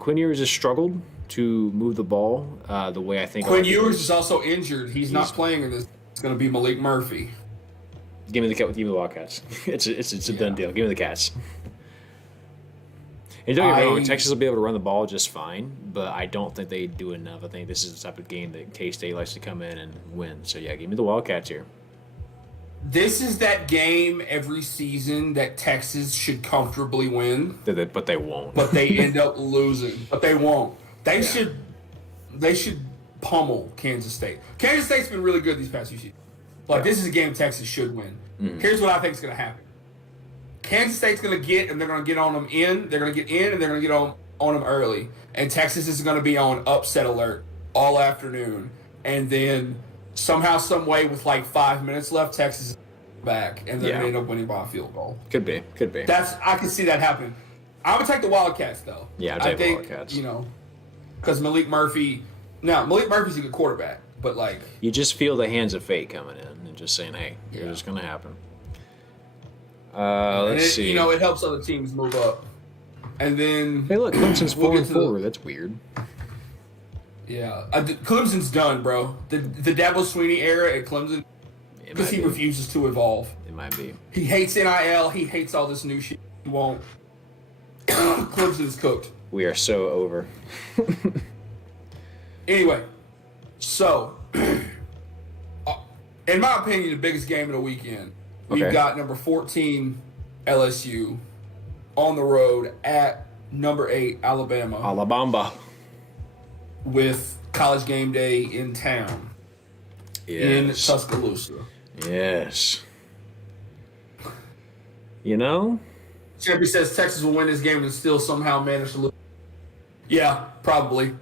Quinn Ewers has struggled to move the ball the way I think. Quinn Ewers is also injured. He's not playing in this. It's going to be Malik Murphy. Give me the Wildcats. It's a done deal. Give me the Cats. And don't get me wrong, Texas will be able to run the ball just fine, but I don't think they do enough. I think this is the type of game that K-State likes to come in and win. So, yeah, give me the Wildcats here. This is that game every season that Texas should comfortably win. But they won't. But they end up losing. But they won't. They should pummel Kansas State. Kansas State's been really good these past few seasons. This is a game Texas should win. Mm-hmm. Here's what I think is going to happen. Kansas State's going to get, and they're going to get on them in. They're going to get in, and they're going to get on them early. And Texas is going to be on upset alert all afternoon. And then somehow, some way, with 5 minutes left, Texas is back, and they're going to end up winning by a field goal. Could be. I can see that happening. I would take the Wildcats though. Yeah, I'd take the Wildcats. Because Malik Murphy's a good quarterback, but like you just feel the hands of fate coming in and just saying, "Hey, here's what's gonna happen." Let's see. It helps other teams move up. And then hey, look, Clemson's 4-4. That's weird. Yeah, Clemson's done, bro. The Dabo Sweeney era at Clemson, because he refuses to evolve. It might be. He hates NIL. He hates all this new shit. He won't. Clemson's cooked. We are so over. Anyway, so in my opinion, the biggest game of the weekend, we've got number 14 LSU on the road at number 8 Alabama. Alabama. With College Game Day in town. In Tuscaloosa. Yes. Champion says Texas will win this game and still somehow manage to lose. Yeah, probably.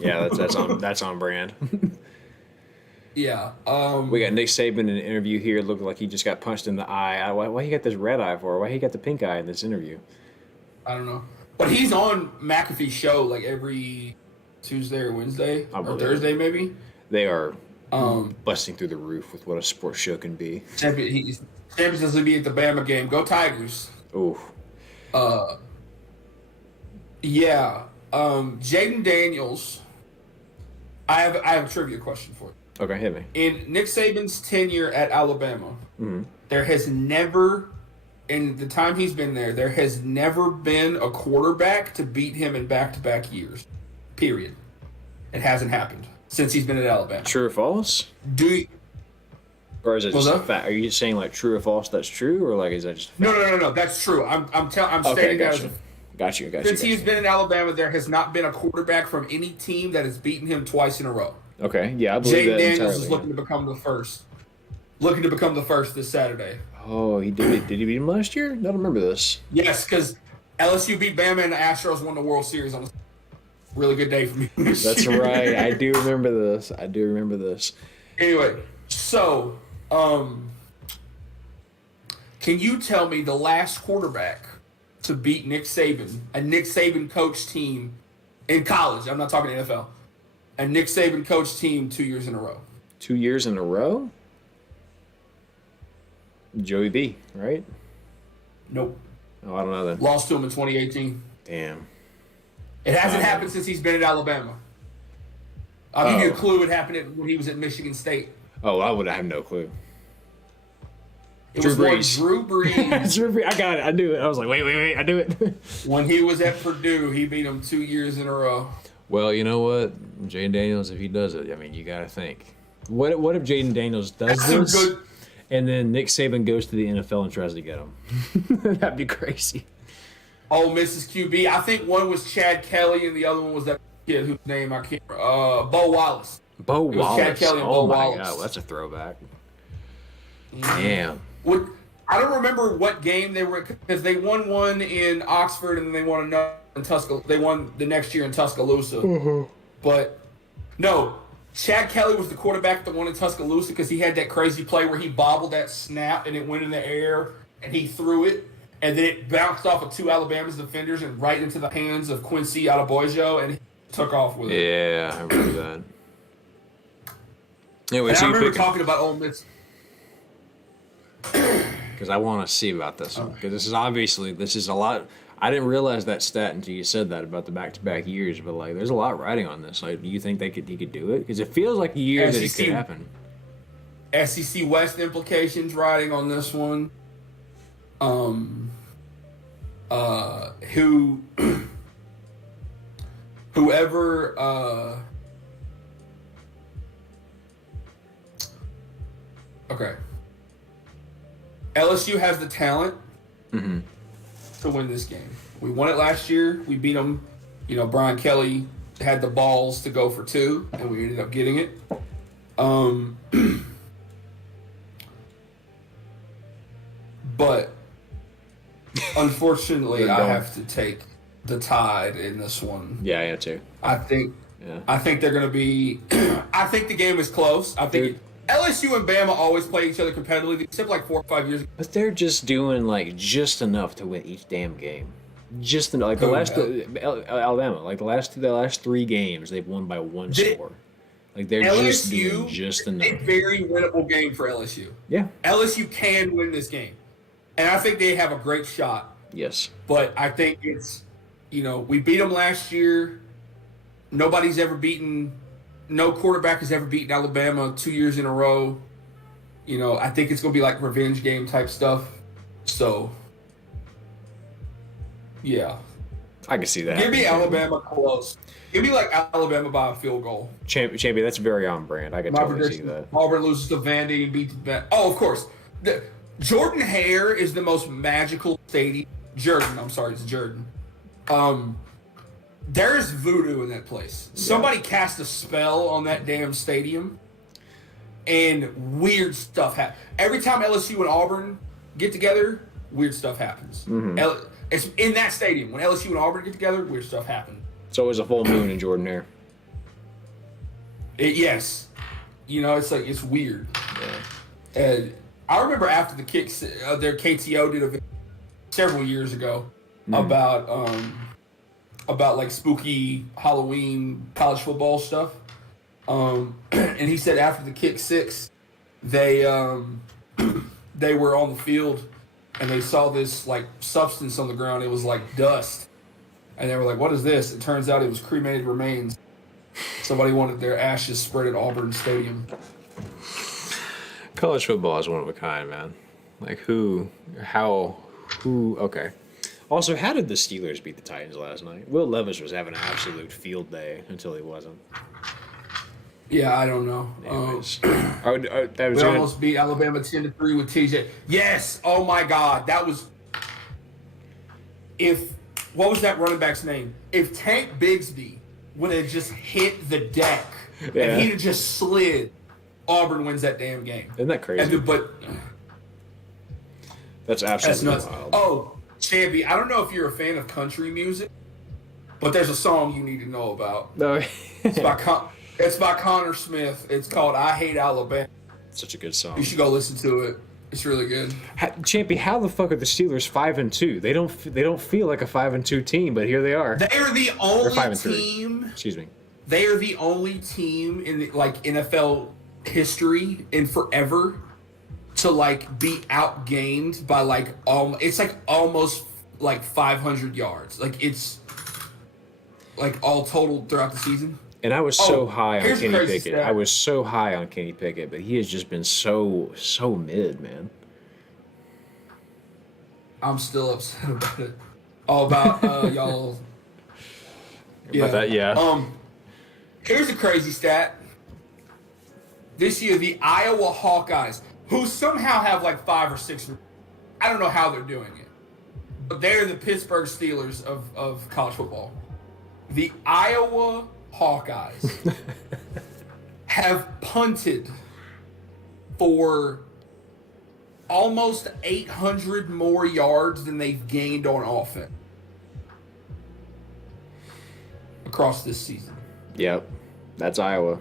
Yeah, that's on brand. Yeah. We got Nick Saban in an interview here. It looked like he just got punched in the eye. Why he got this red eye for? Why he got the pink eye in this interview? I don't know. But he's on McAfee's show like every Tuesday or Wednesday or Thursday maybe. They are busting through the roof with what a sports show can be. Champion says he'll be at the Bama game. Go Tigers. Ooh. Yeah. Jaden Daniels. I have a trivia question for you. Okay, hit me. In Nick Saban's tenure at Alabama, there has never, in the time he's been there has never been a quarterback to beat him in back-to-back years. Period. It hasn't happened since he's been at Alabama. True or false? Or is it just a fact? Are you saying like true or false? That's true, or like is that just a fact? No. That's true. I'm stating that as a Got you. Since he's been in Alabama, there has not been a quarterback from any team that has beaten him twice in a row. Okay, yeah, I believe that Jaden Daniels is looking to become the first. Looking to become the first this Saturday. Oh, he did. Did he beat him last year? I don't remember this. Yes, because LSU beat Bama and the Astros won the World Series on a really good day for me. That's right. I do remember this. Anyway, so can you tell me the last quarterback to beat Nick Saban, a Nick Saban coach team in college? I'm not talking NFL. A Nick Saban coach team 2 years in a row. 2 years in a row? Joey B, right? Nope. Oh, I don't know then. Lost to him in 2018. Damn. It hasn't happened since he's been at Alabama. I'll give you a clue. It happened when he was at Michigan State. Oh, I would have no clue. It was Drew Brees. Drew Brees. I got it. I knew it. I was like, wait. I knew it. When he was at Purdue, he beat him 2 years in a row. Well, you know what? Jaden Daniels, if he does it, I mean, you got to think. What if Jaden Daniels does this, and then Nick Saban goes to the NFL and tries to get him? That'd be crazy. Ole Miss's QB. I think one was Chad Kelly, and the other one was that kid whose name I can't remember. Bo Wallace. Bo Wallace. Chad Kelly and Bo Wallace. God, well, that's a throwback. Damn. I don't remember what game they were, because they won one in Oxford and then they won another in Tuscaloosa. They won the next year in Tuscaloosa. Mm-hmm. But no, Chad Kelly was the quarterback that won in Tuscaloosa because he had that crazy play where he bobbled that snap and it went in the air and he threw it and then it bounced off of two Alabama's defenders and right into the hands of Quincy Adebojo and he took off with it. Yeah, I remember that. Anyway, and I remember talking about Ole Miss. Because I want to see about this one. Because this is a lot. I didn't realize that stat until you said that about the back-to-back years. But like, there's a lot riding on this. Like, do you think he could do it? Because it feels like a year that it could happen. SEC West implications riding on this one. Whoever. Okay. LSU has the talent to win this game. We won it last year. We beat them. You know, Brian Kelly had the balls to go for 2, and we ended up getting it. But unfortunately, I have to take the Tide in this one. Yeah, I am too. I think they're going to be. I think the game is close. I think. LSU and Bama always play each other competitively, except like 4 or 5 years ago. But they're just doing like just enough to win each damn game. Just the last Alabama, like the last 3 games, they've won by 1 score. Like they're just doing just enough. A very winnable game for LSU. Yeah, LSU can win this game, and I think they have a great shot. Yes, but I think it's, we beat them last year. Nobody's ever beaten. No quarterback has ever beaten Alabama 2 years in a row. I think it's going to be like revenge game type stuff. So, yeah. I can see that. Give me Alabama close. Give me like Alabama by a field goal. Champion, that's very on brand. I can totally see that. Auburn loses to Vandy and beats Oh, of course. Jordan Hare is the most magical stadium. I'm sorry, it's Jordan. There's voodoo in that place. Yeah. Somebody cast a spell on that damn stadium, and weird stuff happens. Every time LSU and Auburn get together, weird stuff happens. Mm-hmm. It's in that stadium. When LSU and Auburn get together, weird stuff happens. It's always a full moon in Jordan Hare. Yes. It's weird. Yeah. And I remember after the kicks, their KTO did a video several years ago about like spooky Halloween college football stuff. And he said after the kick 6, they were on the field and they saw this like substance on the ground. It was like dust. And they were like, what is this? It turns out it was cremated remains. Somebody wanted their ashes spread at Auburn Stadium. College football is one of a kind, man. Like okay. Also, how did the Steelers beat the Titans last night? Will Levis was having an absolute field day until he wasn't. Yeah, I don't know. We almost beat Alabama 10-3 with TJ. Yes! Oh my God. That was... What was that running back's name? If Tank Bigsby would have just hit the deck and he'd have just slid, Auburn wins that damn game. Isn't that crazy? That's absolutely nuts. Wild. Oh, Champy, I don't know if you're a fan of country music, but there's a song you need to know about. No. It's by Connor Smith. It's called I Hate Alabama. Such a good song. You should go listen to it. It's really good. Champy, how the fuck are the Steelers 5-2? They don't feel like a 5-2 team, but here they are. They are the only team. Excuse me. They are the only team in NFL history and forever to be outgained by it's almost 500 yards. It's all totaled throughout the season. And I was so high on Kenny Pickett. Stat. I was so high on Kenny Pickett, but he has just been so mid, man. I'm still upset about it. All about y'all. About that, yeah. Here's a crazy stat. This year, the Iowa Hawkeyes, who somehow have 5 or 6, I don't know how they're doing it, but they're the Pittsburgh Steelers of college football. The Iowa Hawkeyes have punted for almost 800 more yards than they've gained on offense across this season. Yep, that's Iowa.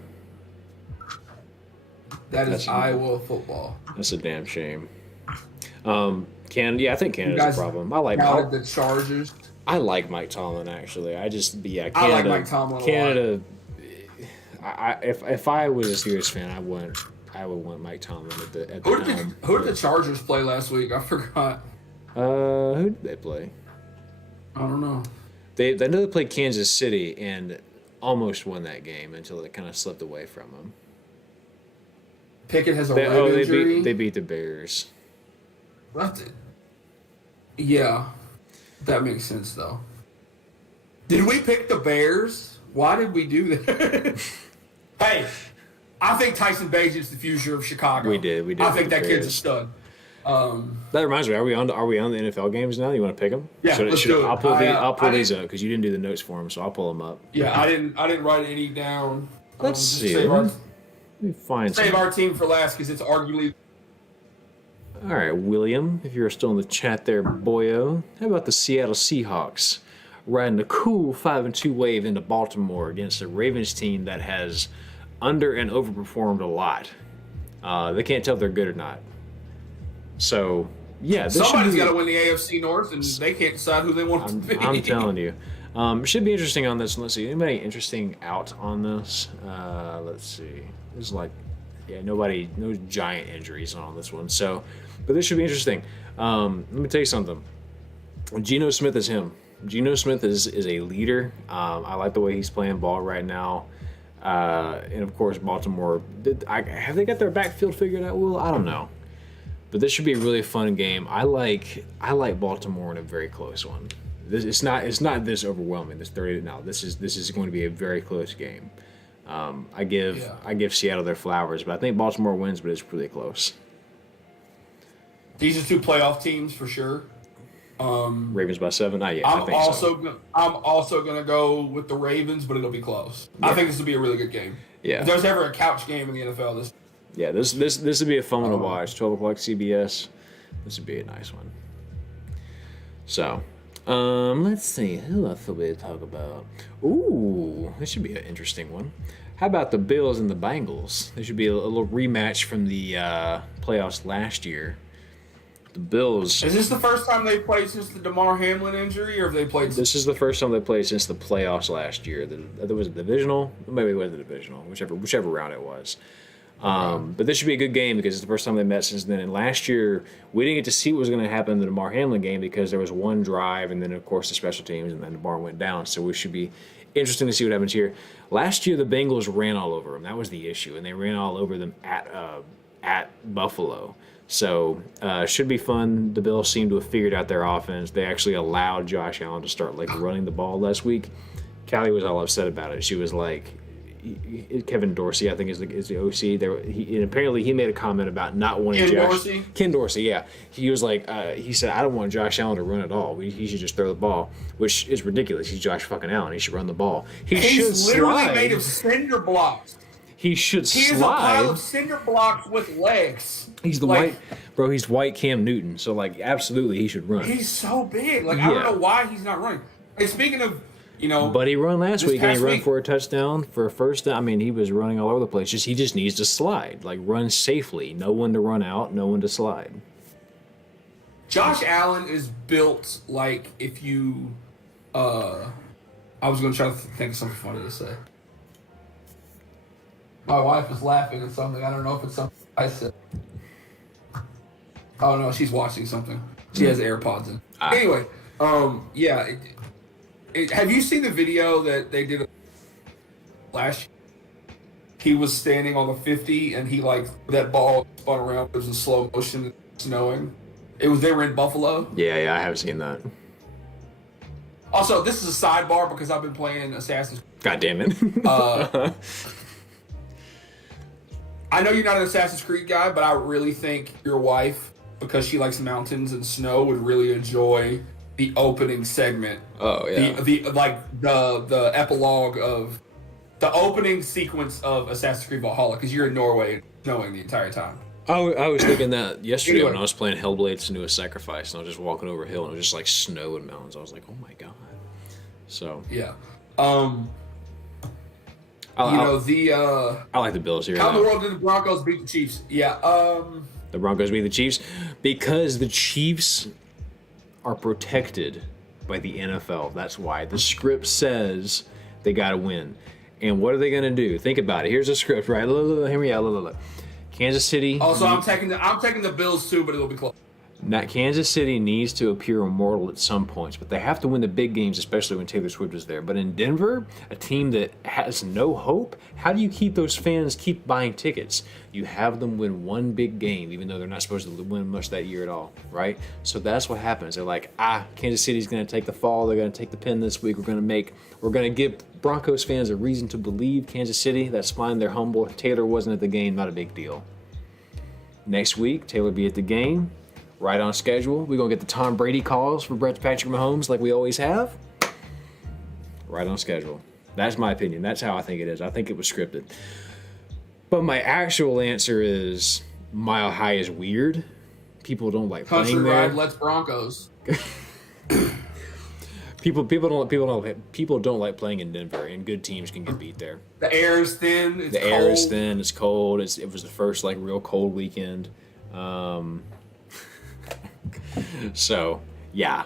That's Iowa football. That's a damn shame. I think Canada's a problem. I like the Chargers. I like Mike Tomlin actually. Canada. I like Mike Tomlin Canada. If I was a Steelers fan, I would want Mike Tomlin at the helm. Who did the Chargers play last week? I forgot. Who did they play? I don't know. They know they played Kansas City and almost won that game until it kind of slipped away from them. Pickett has a leg injury. They beat the Bears. Yeah, that makes sense though. Did we pick the Bears? Why did we do that? Hey, I think Tyson Bagent's the future of Chicago. We did. I think that kid's a stud. That reminds me. Are we on the NFL games now? You want to pick them? Yeah, let's do it. I'll pull these up because you didn't do the notes for them, so I'll pull them up. Yeah, I didn't write any down. Let's see. Save our team for last because it's arguably. All right, William, if you're still in the chat there, boyo. How about the Seattle Seahawks riding a cool 5-2 wave into Baltimore against a Ravens team that has under and overperformed a lot. They can't tell if they're good or not. So Yeah, somebody's got to win the AFC North, and they can't decide who they want to be. I'm telling you. It should be interesting on this. Let's see. Anybody interesting out on this? Let's see. There's no giant injuries on this one. So, but this should be interesting. Let me tell you something. Geno Smith is him. Geno Smith is a leader. I like the way he's playing ball right now. And of course, Baltimore. Have they got their backfield figured out? Well, I don't know. But this should be a really fun game. I like Baltimore in a very close one. It's not this overwhelming. This 30 now. This is going to be a very close game. I give Seattle their flowers, but I think Baltimore wins, but it's pretty close. These are two playoff teams for sure. Ravens by 7. I think so. I'm also gonna go with the Ravens, but it'll be close. Yeah. I think this will be a really good game. Yeah. If there's ever a couch game in the NFL, this would be a fun one to watch. 12 o'clock CBS. This would be a nice one. So. Let's see. Who else will we talk about? Ooh, this should be an interesting one. How about the Bills and the Bengals? There should be a little rematch from the playoffs last year. The Bills. Is this the first time they played since the Damar Hamlin injury, or have they played? This is the first time they played since the playoffs last year. There was a divisional. Maybe it was a divisional, whichever round it was. But this should be a good game because it's the first time they met since then. And last year, we didn't get to see what was going to happen in the Damar Hamlin game because there was one drive and then, of course, the special teams, and then Damar went down. So we should be interesting to see what happens here. Last year, the Bengals ran all over them. That was the issue, and they ran all over them at Buffalo. So should be fun. The Bills seem to have figured out their offense. They actually allowed Josh Allen to start running the ball last week. Callie was all upset about it. She was like, Kevin Dorsey, I think, is the OC. And apparently he made a comment about not wanting Ken Dorsey, yeah. He was like, he said, I don't want Josh Allen to run at all. He should just throw the ball, which is ridiculous. He's Josh fucking Allen. He should run the ball. He's literally made of cinder blocks. He should slide. He is a pile of cinder blocks with legs. He's the he's white Cam Newton. So, absolutely, he should run. He's so big. I don't know why he's not running. Hey, speaking of, but he ran last week, and he ran for a touchdown for a first down. I mean, he was running all over the place. He just needs to slide. Run safely. No one to run out, no one to slide. Josh Allen is built like if you I was going to try to think of something funny to say. My wife is laughing at something. I don't know if it's something I said. Oh, no, she's watching something. She has AirPods in. Anyway, have you seen the video that they did last year? He was standing on the 50, and that ball spun around. It was in slow motion, snowing. They were in Buffalo. Yeah, I have seen that. Also, this is a sidebar because I've been playing Assassin's Creed. God damn it. I know you're not an Assassin's Creed guy, but I really think your wife, because she likes mountains and snow, would really enjoy the opening segment. Oh yeah. The epilogue of the opening sequence of Assassin's Creed Valhalla, because you're in Norway snowing the entire time. I was thinking that yesterday when I was playing Hellblade: Senua's Sacrifice, and I was just walking over a hill, and it was just snow and mountains. I was like, oh my god. So yeah. I like the Bills here. How in the world did the Broncos beat the Chiefs? Yeah. The Broncos beat the Chiefs because the Chiefs are protected by the NFL. That's why the script says they got to win. And what are they going to do? Think about it. Here's the script, right? Hear me out. Kansas City. Also, I'm taking the Bills too, but it'll be close. Kansas City needs to appear immortal at some points, but they have to win the big games, especially when Taylor Swift is there. But in Denver, a team that has no hope, how do you keep those fans keep buying tickets? You have them win one big game, even though they're not supposed to win much that year at all, right? So that's what happens. They're like, Kansas City's going to take the fall. They're going to take the pin this week. We're going to give Broncos fans a reason to believe Kansas City. That's fine. They're humble. Taylor wasn't at the game. Not a big deal. Next week, Taylor be at the game. Right on schedule. We're going to get the Tom Brady calls for Patrick Mahomes like we always have. Right on schedule. That's my opinion. That's how I think it is. I think it was scripted. But my actual answer is Mile High is weird. People don't like playing there. Country Ride, Let's Broncos. People don't like playing in Denver, and good teams can get beat there. The air is thin. It's cold. It was the first real cold weekend. So yeah,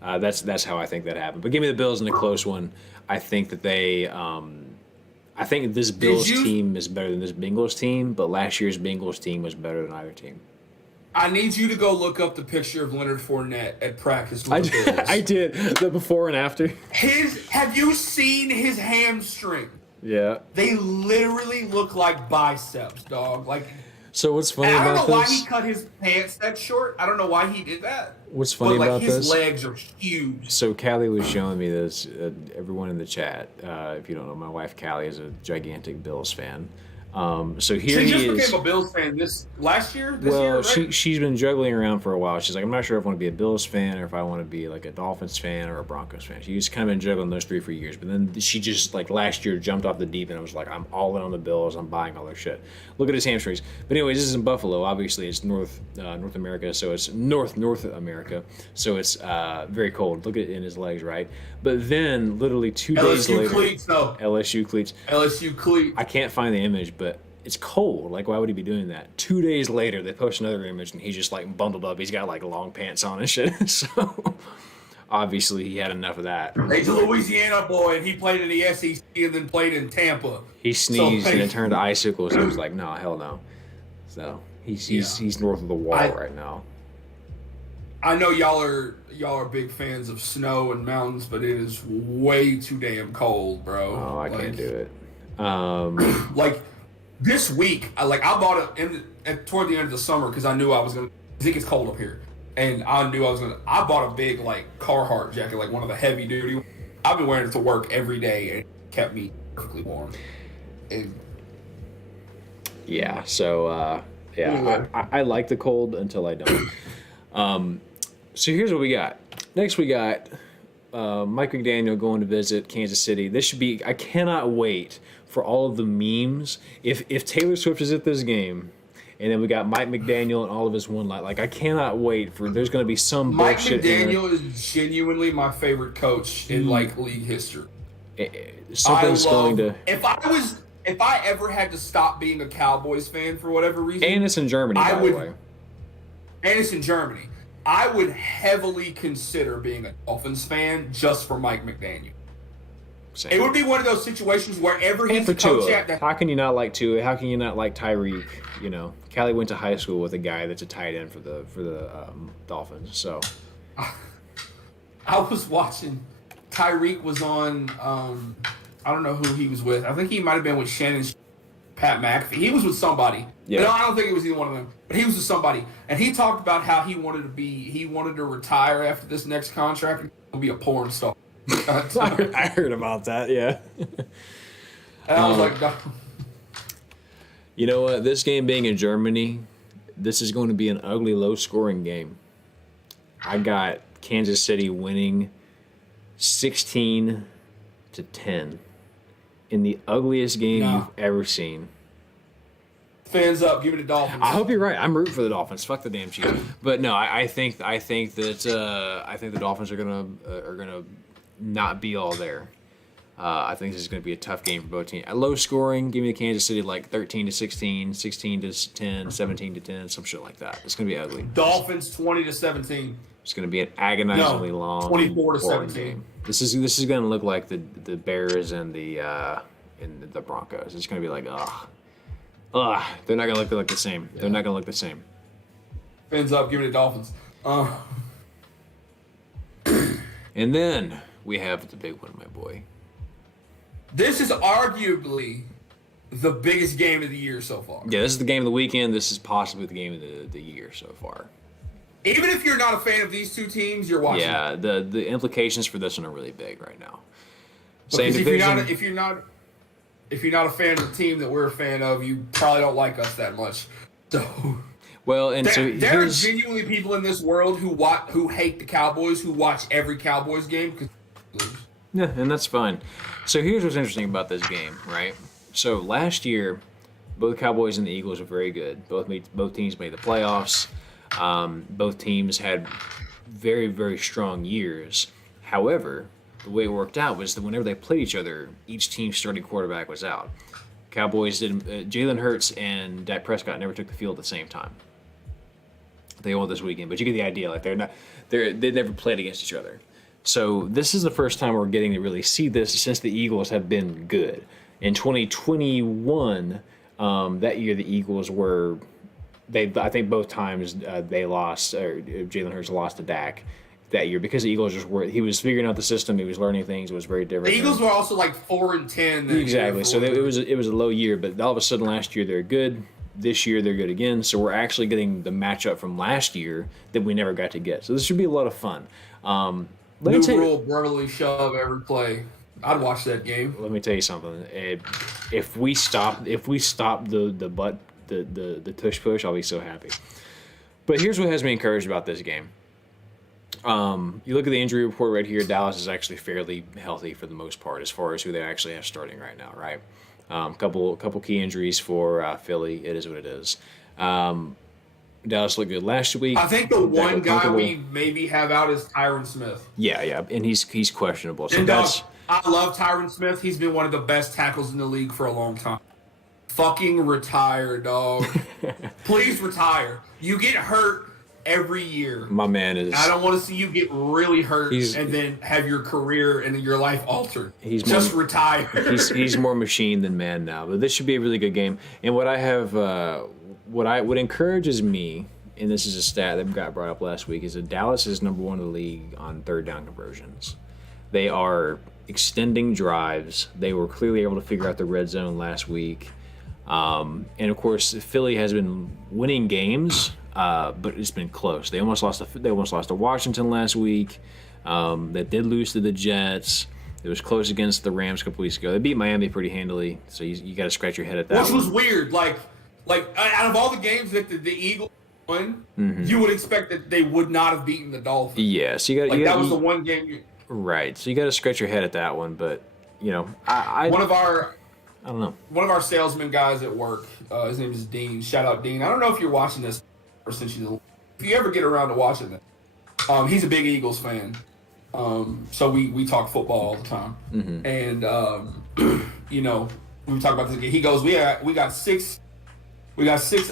that's how I think that happened. But give me the Bills in a close one. I think that they. I think this Bills team is better than this Bengals team, but last year's Bengals team was better than either team. I need you to go look up the picture of Leonard Fournette at practice with the Bills. I did. The before and after. Have you seen his hamstring? Yeah. They literally look like biceps, dog. Like. So what's funny about this? I don't know why this? he cut his pants that short. I don't know why he did that. What's funny about his this? His legs are huge. So Callie was showing me this. Everyone in the chat, if you don't know, my wife Callie is a gigantic Bills fan. So here she just he is. became a Bills fan this year, right? she's been juggling around for a while. She's like, I'm not sure if I want to be a Bills fan or if I want to be like a Dolphins fan or a Broncos fan. She's kind of been juggling those three for years. But then she just like last year jumped off the deep end and was like, I'm all in on the Bills. I'm buying all their shit. Look at his hamstrings. But anyways, this is in Buffalo. Obviously, it's North America, so it's North America. So it's very cold. Look at it in his legs, right? But then literally 2 days later, LSU cleats. I can't find the image, but it's cold. Like, why would he be doing that? 2 days later, they post another image, and he's just, like, bundled up. He's got, like, long pants on and shit. So, obviously, he had enough of that. He's a Louisiana boy, and he played in the SEC and then played in Tampa. He sneezed, and it turned to icicles. He was like, no, hell no. So, he's north of the wall right now. I know y'all are big fans of snow and mountains, but it is way too damn cold, bro. Oh, I can't do it. Like this week, I bought it toward the end of the summer because I knew I was gonna. I think it's cold up here, and I knew I was gonna. I bought a big like Carhartt jacket, like one of the heavy duty. I've been wearing it to work every day, and it kept me perfectly warm. And yeah, so I like the cold until I don't. So here's what we got. Next we got Mike McDaniel going to visit Kansas City. This should be. I cannot wait for all of the memes. If Taylor Swift is at this game, and then we got Mike McDaniel and all of his one line. Like I cannot wait for. There's going to be some Mike bullshit. McDaniel is genuinely my favorite coach in like league history. Something's going to. If I ever had to stop being a Cowboys fan for whatever reason, and it's in Germany, by the way. And it's in Germany. I would heavily consider being a Dolphins fan just for Mike McDaniel. Same. It would be one of those situations wherever he's a coach at. How can you not like Tua? How can you not like Tyreek? You know, Callie went to high school with a guy that's a tight end for the Dolphins. So I was watching. Tyreek was on. I don't know who he was with. I think he might have been with Shannon. Pat McAfee. He was with somebody. Yeah. No, I don't think it was either one of them. But he was with somebody, and he talked about how he wanted to retire after this next contract and be a porn star. I heard about that. Yeah. And I was like, no. You know what? This game being in Germany, this is going to be an ugly, low-scoring game. I got Kansas City winning 16-10. In the ugliest game you've ever seen. Fans up, give it to Dolphins. I hope you're right. I'm rooting for the Dolphins. Fuck the damn Chiefs. But no, I think that I think the Dolphins are gonna not be all there. I think this is gonna be a tough game for both teams. At low scoring, give me the Kansas City like 13-16, 16-10, 17-10, some shit like that. It's gonna be ugly. Dolphins 20-17. It's gonna be an agonizingly long 24-17 game. This is gonna look like the Bears and the Broncos. It's gonna be like they're not gonna look like the same. Yeah. They're not gonna look the same. Fins up, give it to Dolphins. And then we have the big one, my boy. This is arguably the biggest game of the year so far. Yeah, this is the game of the weekend. This is possibly the game of the year so far. Even if you're not a fan of these two teams, you're watching. Yeah, the implications for this one are really big right now. Because if you're not a fan of the team that we're a fan of, you probably don't like us that much. So, well, and there are genuinely people in this world who hate the Cowboys, who watch every Cowboys game because they lose. Yeah, and that's fine. So here's what's interesting about this game, right? So last year, both Cowboys and the Eagles were very good. Both teams made the playoffs. Both teams had very, very strong years. However, the way it worked out was that whenever they played each other, each team's starting quarterback was out. Cowboys didn't. Jalen Hurts and Dak Prescott never took the field at the same time. They won this weekend, but you get the idea. Like they never played against each other. So this is the first time we're getting to really see this since the Eagles have been good. In 2021, that year the Eagles were, I think both times they lost, or Jalen Hurts lost to Dak that year because the Eagles he was figuring out the system, he was learning things, it was very different. The Eagles were also like 4-10. Exactly. So it was a low year, but all of a sudden last year they're good. This year they're good again. So we're actually getting the matchup from last year that we never got to get. So this should be a lot of fun. New rule, brotherly shove every play. I'd watch that game. Let me tell you something. If we stop the tush push, I'll be so happy. But here's what has me encouraged about this game. You look at the injury report right here. Dallas is actually fairly healthy for the most part, as far as who they actually have starting right now. Right, couple key injuries for Philly. It is what it is. Dallas looked good last week. I think the one guy we maybe have out is Tyron Smith. Yeah, and he's questionable. So I love Tyron Smith. He's been one of the best tackles in the league for a long time. Fucking retire, dog. Please retire. You get hurt every year. My man is. I don't want to see you get really hurt and then have your career and your life altered. Retire. He's more machine than man now. But this should be a really good game. And what encourages me, and this is a stat that got brought up last week, is that Dallas is number one in the league on third down conversions. They are extending drives. They were clearly able to figure out the red zone last week. And of course, Philly has been winning games, but it's been close. They almost lost to Washington last week. They did lose to the Jets. It was close against the Rams a couple weeks ago. They beat Miami pretty handily, so you got to scratch your head at that. Which was weird. Like out of all the games that the Eagles won, you would expect that they would not have beaten the Dolphins. Yeah, so that was the one game. Right, so you got to scratch your head at that one, but I don't know. One of our salesman guys at work, his name is Dean. Shout out Dean. I don't know if you're watching this, or if you ever get around to watching it. He's a big Eagles fan. So we talk football all the time, and we talk about this again. He goes, we got six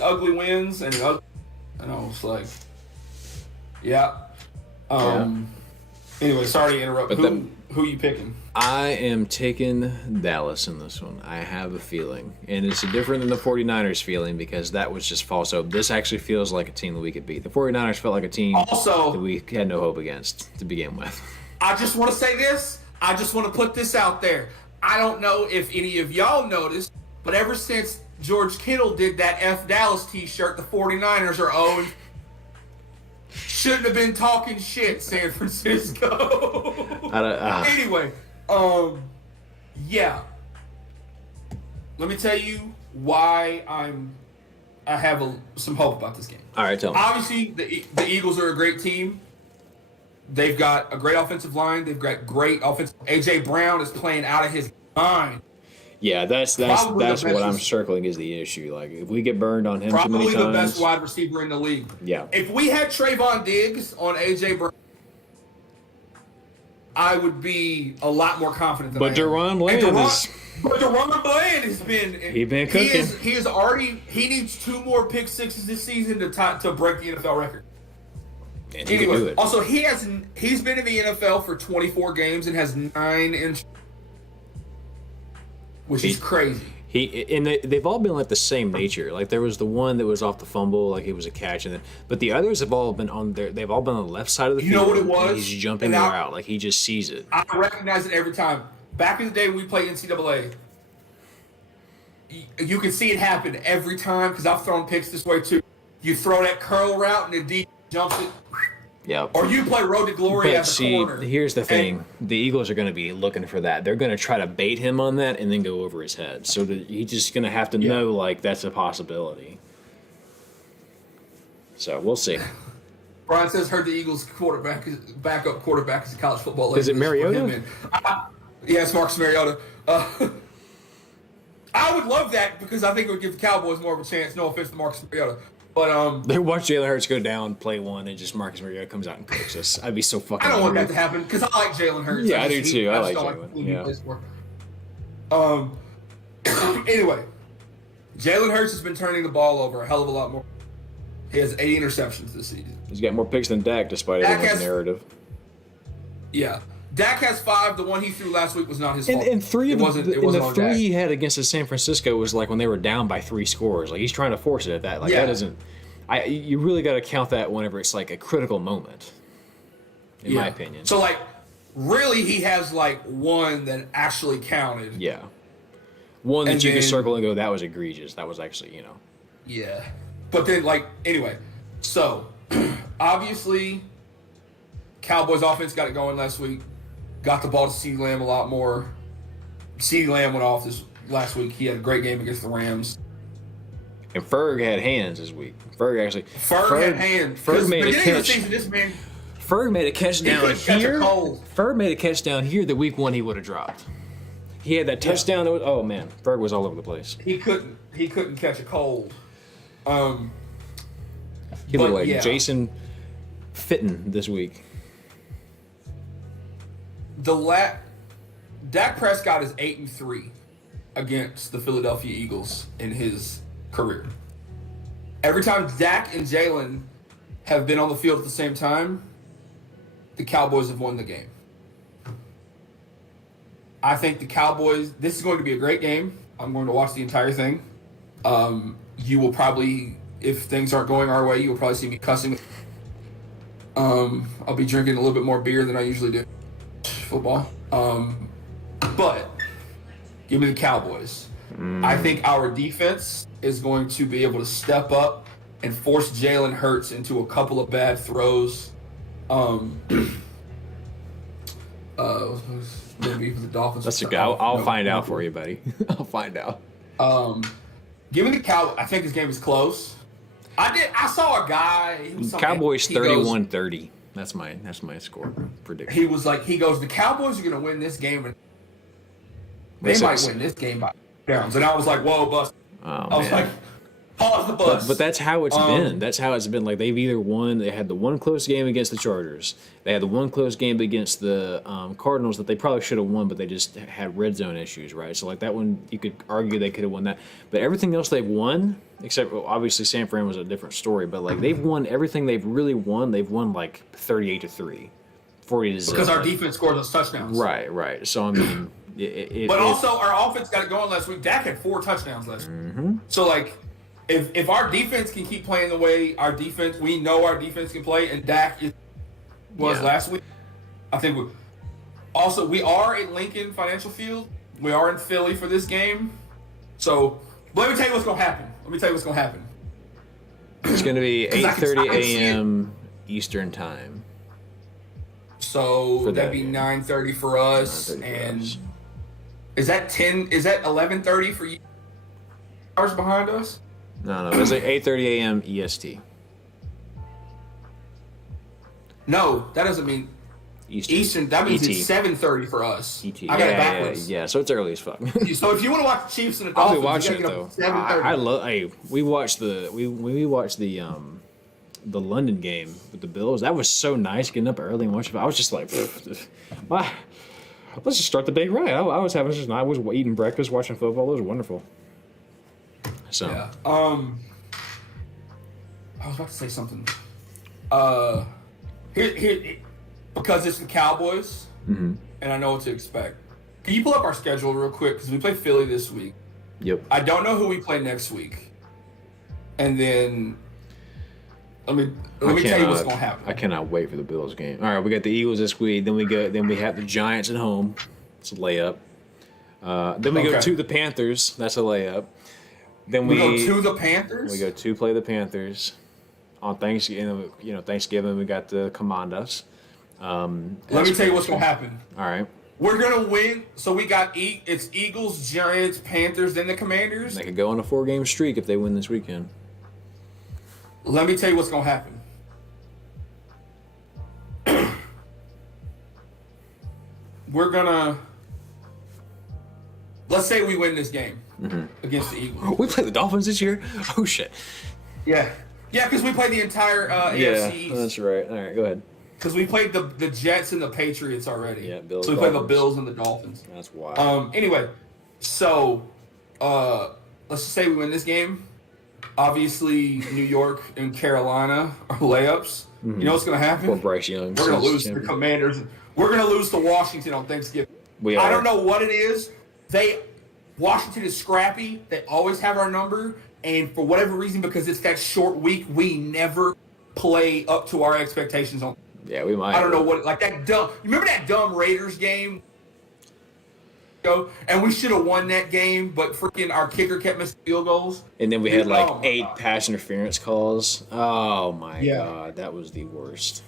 ugly wins, and I was like, yeah. Anyway, sorry to interrupt. Who are you picking? I am taking Dallas in this one. I have a feeling. And it's different than the 49ers feeling because that was just false hope. This actually feels like a team that we could beat. The 49ers felt like a team that we had no hope against to begin with. I just want to say this. I just want to put this out there. I don't know if any of y'all noticed, but ever since George Kittle did that F Dallas t-shirt, the 49ers are 0. Shouldn't have been talking shit, San Francisco. Anyway, yeah. Let me tell you why I have some hope about this game. All right, tell me. Obviously, the Eagles are a great team. They've got a great offensive line. They've got great offensive. A.J. Brown is playing out of his mind. Yeah, that's what I'm circling is the issue. Like, if we get burned on him too many times. Probably the best wide receiver in the league. Yeah. If we had Trayvon Diggs on A.J. Brown, I would be a lot more confident than DaRon Bland DaRon Bland has been. He's been cooking. He needs 2 more pick sixes this season to break the NFL record. And he can do it. Also, he's been in the NFL for 24 games and has 9 inches. Which is crazy. They've all been like the same nature. Like there was the one that was off the fumble, like it was a catch, but the others have all been on there. They've all been on the left side of the field. You know what it was? He's jumping there out, like he just sees it. I recognize it every time. Back in the day, when we played NCAA. You can see it happen every time because I've thrown picks this way too. You throw that curl route and the D jumps it. Yeah. Or you play Road to Glory at the corner. Here's the thing. The Eagles are going to be looking for that. They're going to try to bait him on that and then go over his head. So he's just going to have to know, like, that's a possibility. So we'll see. Brian says, heard the Eagles' backup quarterback is a college football legend. Is it Mariota? Yeah, it's Marcus Mariota. I would love that because I think it would give the Cowboys more of a chance. No offense to Marcus Mariota. But they watch Jalen Hurts go down, play one, and just Marcus Mariota comes out and cooks us. I'd be so fucking. I don't want that to happen because I like Jalen Hurts. Yeah, I do too. I like Jalen. Yeah. Anyway, Jalen Hurts has been turning the ball over a hell of a lot more. He has 8 interceptions this season. He's got more picks than Dak, despite everyone's narrative. Yeah. Dak has 5. The one he threw last week was not his fault. And 3 of the 3 Dak. he had against the San Francisco was like when they were down by 3 scores. Like he's trying to force it at that. Like that isn't. You really got to count that whenever it's like a critical moment. In my opinion. So like, really, he has like 1 that actually counted. Yeah. One that you can circle and go, that was egregious. That was actually, Yeah. But then, like, anyway. So, obviously, Cowboys offense got it going last week. Got the ball to CeeDee Lamb a lot more. CeeDee Lamb went off this last week. He had a great game against the Rams. And Ferg had hands this week. Ferg had hands. Ferg made a catch. Season, this man, Ferg made a catch down here. Ferg made a catch down here that week 1 he would have dropped. He had that touchdown. That was, oh man, Ferg was all over the place. He couldn't catch a cold. He looked like Jason Fitton this week. Dak Prescott is 8-3 against the Philadelphia Eagles in his career. Every time Dak and Jalen have been on the field at the same time, the Cowboys have won the game. I think the Cowboys, this is going to be a great game. I'm going to watch the entire thing. You will probably, if things aren't going our way, you will probably see me cussing. I'll be drinking a little bit more beer than I usually do. Football. But give me the Cowboys. I think our defense is going to be able to step up and force Jalen Hurts into a couple of bad throws. Maybe for the Dolphins. That's a go. I'll find out for you, buddy. I'll find out. Give me the Cowboys. I think this game is close. I saw a guy. Cowboys 31-30. That's my score prediction. He was like, he goes, the Cowboys are going to win this game, and they might win this game by downs. And I was like, whoa, bust. I was like, pause the bus. But that's how it's been. That's how it's been. Like they've either won. They had the one close game against the Chargers. They had the one close game against the Cardinals that they probably should have won, but they just had red zone issues, right? So like that one, you could argue they could have won that. But everything else they've won, except obviously San Fran was a different story. But like they've won everything they've really won. They've won like 38-3, 40-0. Because our defense scored those touchdowns. Right. So I mean, but also our offense got it going last week. Dak had 4 touchdowns last week. So like. If our defense can keep playing the way our defense, we know our defense can play, and Dak was last week, I think we are at Lincoln Financial Field. We are in Philly for this game. So let me tell you what's going to happen. It's going to be 8:30 a.m. Eastern time. So that'd be 9:30 for us. And is that 11:30 for you? Hours behind us? No, it's like 8:30 a.m. EST. No, that doesn't mean Eastern. That means it's 7:30 for us. ET. I got it backwards. Yeah, so it's early as fuck. So if you want to watch the Chiefs and the I'll Dolphins, be watching it though. 7:30. I love. Hey, we watched the London game with the Bills. That was so nice getting up early and watching. I was just like, let's just start the day right. I was eating breakfast, watching football. It was wonderful. So yeah. I was about to say something. Here, because it's the Cowboys, and I know what to expect. Can you pull up our schedule real quick? Because we play Philly this week. Yep. I don't know who we play next week, and then let me tell you what's gonna happen. I cannot wait for the Bills game. All right, we got the Eagles this week. Then we have the Giants at home. It's a layup. Then we go to the Panthers. That's a layup. Then we go to the Panthers? We go to play the Panthers. On Thanksgiving, Thanksgiving we got the Commandos. Let me tell you what's going to happen. All right. We're going to win. So we got it's Eagles, Giants, Panthers, then the Commanders. They could go on a 4-game streak if they win this weekend. Let me tell you what's going to happen. We're going to... Let's say we win this game against the Eagles. We play the Dolphins this year? Oh, shit. Yeah. Yeah, because we played the entire AFC East. That's right. All right, go ahead. Because we played the Jets and the Patriots already. Yeah, Bills. So we played the Bills and the Dolphins. That's wild. Anyway, so let's just say we win this game. Obviously, New York and Carolina are layups. You know what's going to happen? Poor Bryce Young. We're going to lose to the Commanders. We're going to lose to Washington on Thanksgiving. I don't know what it is. Washington is scrappy. They always have our number. And for whatever reason, because it's that short week, we never play up to our expectations on. Yeah, we might. I don't know what, like that dumb. You remember that dumb Raiders game? And we should have won that game, but freaking our kicker kept missing field goals. And then we had like 8 pass interference calls. Oh my God, that was the worst.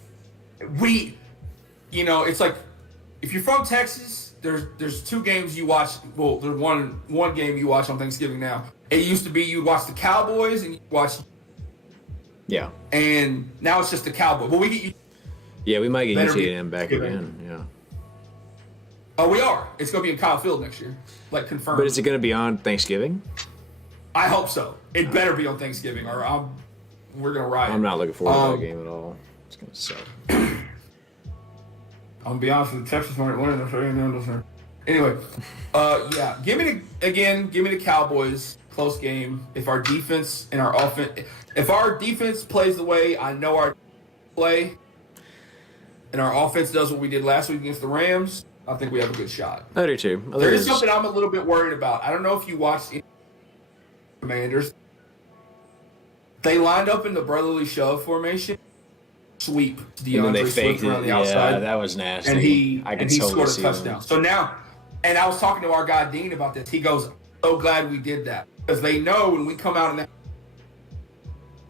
It's like if you're from Texas, there's 2 games you watch. Well, there's one game you watch on Thanksgiving now. It used to be you watch the Cowboys and you watch. Yeah. And now it's just the Cowboys. But we get you. Yeah, we might get UTM back again. Yeah. Oh, we are. It's going to be in Kyle Field next year, like confirmed. But is it going to be on Thanksgiving? I hope so. It better be on Thanksgiving, or we're going to riot. I'm not looking forward to that game at all. It's going to suck. I'm going to be honest with you. Texas might win. Anyway, yeah. Give me the Cowboys. Close game. If our defense plays the way I know our play, and our offense does what we did last week against the Rams, I think we have a good shot. I do too. There is something I'm a little bit worried about. I don't know if you watched the Commanders. They lined up in the brotherly shove formation, sweep to DeAndre Swift around the outside. Yeah, that was nasty. And he totally scored a touchdown. So now, and I was talking to our guy Dean about this. He goes, "I'm so glad we did that because they know when we come out in that,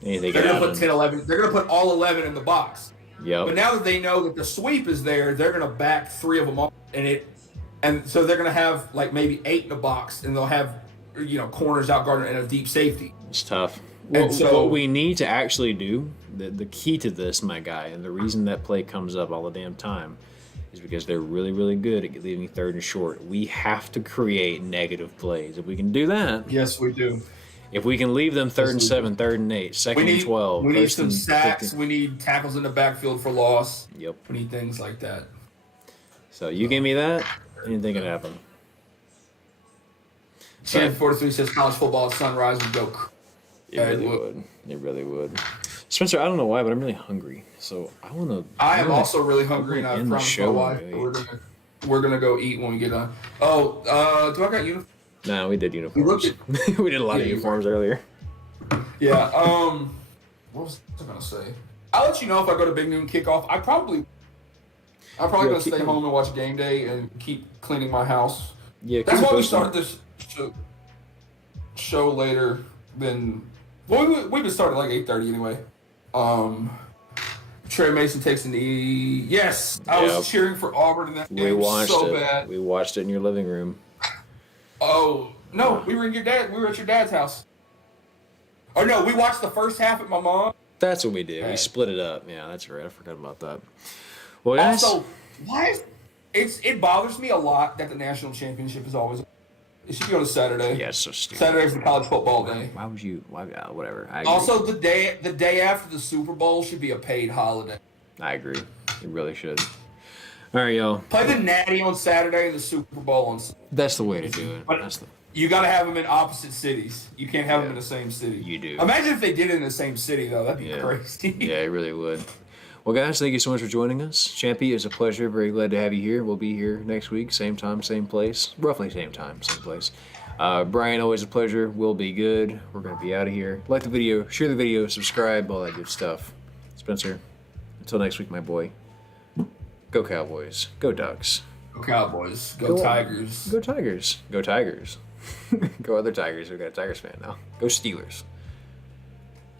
they're going to put 10, 11. They're going to put all 11 in the box." Yep. But now that they know that the sweep is there, they're going to back 3 of them up, and so they're going to have like maybe 8 in the box, and they'll have corners out guarding and a deep safety. It's tough. What we need to actually do, the key to this, my guy, and the reason that play comes up all the damn time, is because they're really, really good at leaving 3rd and short. We have to create negative plays. If we can do that, yes, we do. If we can leave them 3rd and 7, 3rd and 8, 2nd and 12. We need some sacks. 15. We need tackles in the backfield for loss. Yep. We need things like that. So you give me that, anything can happen. Sam 43 says college football at sunrise would go. It really would. It really would. Spencer, I don't know why, but I'm really hungry. So I want to. I am also really hungry, and I promised my wife we're gonna go eat when we get done. Oh, do I got uniforms? No, we did uniforms. We did a lot of uniforms earlier. Yeah. What was I gonna say? I'll let you know if I go to Big Noon kickoff. I'm probably gonna stay home and watch game day and keep cleaning my house. Yeah, that's why we started this show later than. Well, we've been starting like 8:30 anyway. Trey Mason takes an E. Yes, I was cheering for Auburn in that game. We watched so it. Bad. We watched it in your living room. Oh no, we were at your dad's house. Oh no, we watched the first half at my mom. That's what we did. We split it up. Yeah, that's right. I forgot about that. Well, guys, also, it bothers me a lot that the national championship is always. It should be on a Saturday. Yeah, it's so stupid. Saturday's the college football day. Why would you? Whatever. Also, the day after the Super Bowl should be a paid holiday. I agree. It really should. All right, y'all. Play the Natty on Saturday and the Super Bowl on Sunday. That's the way to do it. You got to have them in opposite cities. You can't have them in the same city. You do. Imagine if they did it in the same city, though. That'd be crazy. Yeah, it really would. Well, guys, thank you so much for joining us. Champy, it's a pleasure. Very glad to have you here. We'll be here next week, same time, same place. Roughly same time, same place. Brian, always a pleasure. We'll be good. We're going to be out of here. Like the video, share the video, subscribe, all that good stuff. Spencer, until next week, my boy. Go Cowboys. Go Ducks. Go Cowboys. Go Tigers. Go Tigers. Go Tigers. Go other Tigers. We've got a Tigers fan now. Go Steelers.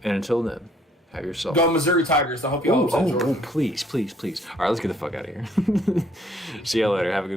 And until then, have yourself. Go Missouri Tigers. I hope you all please. All right, let's get the fuck out of here. See y'all later. Have a good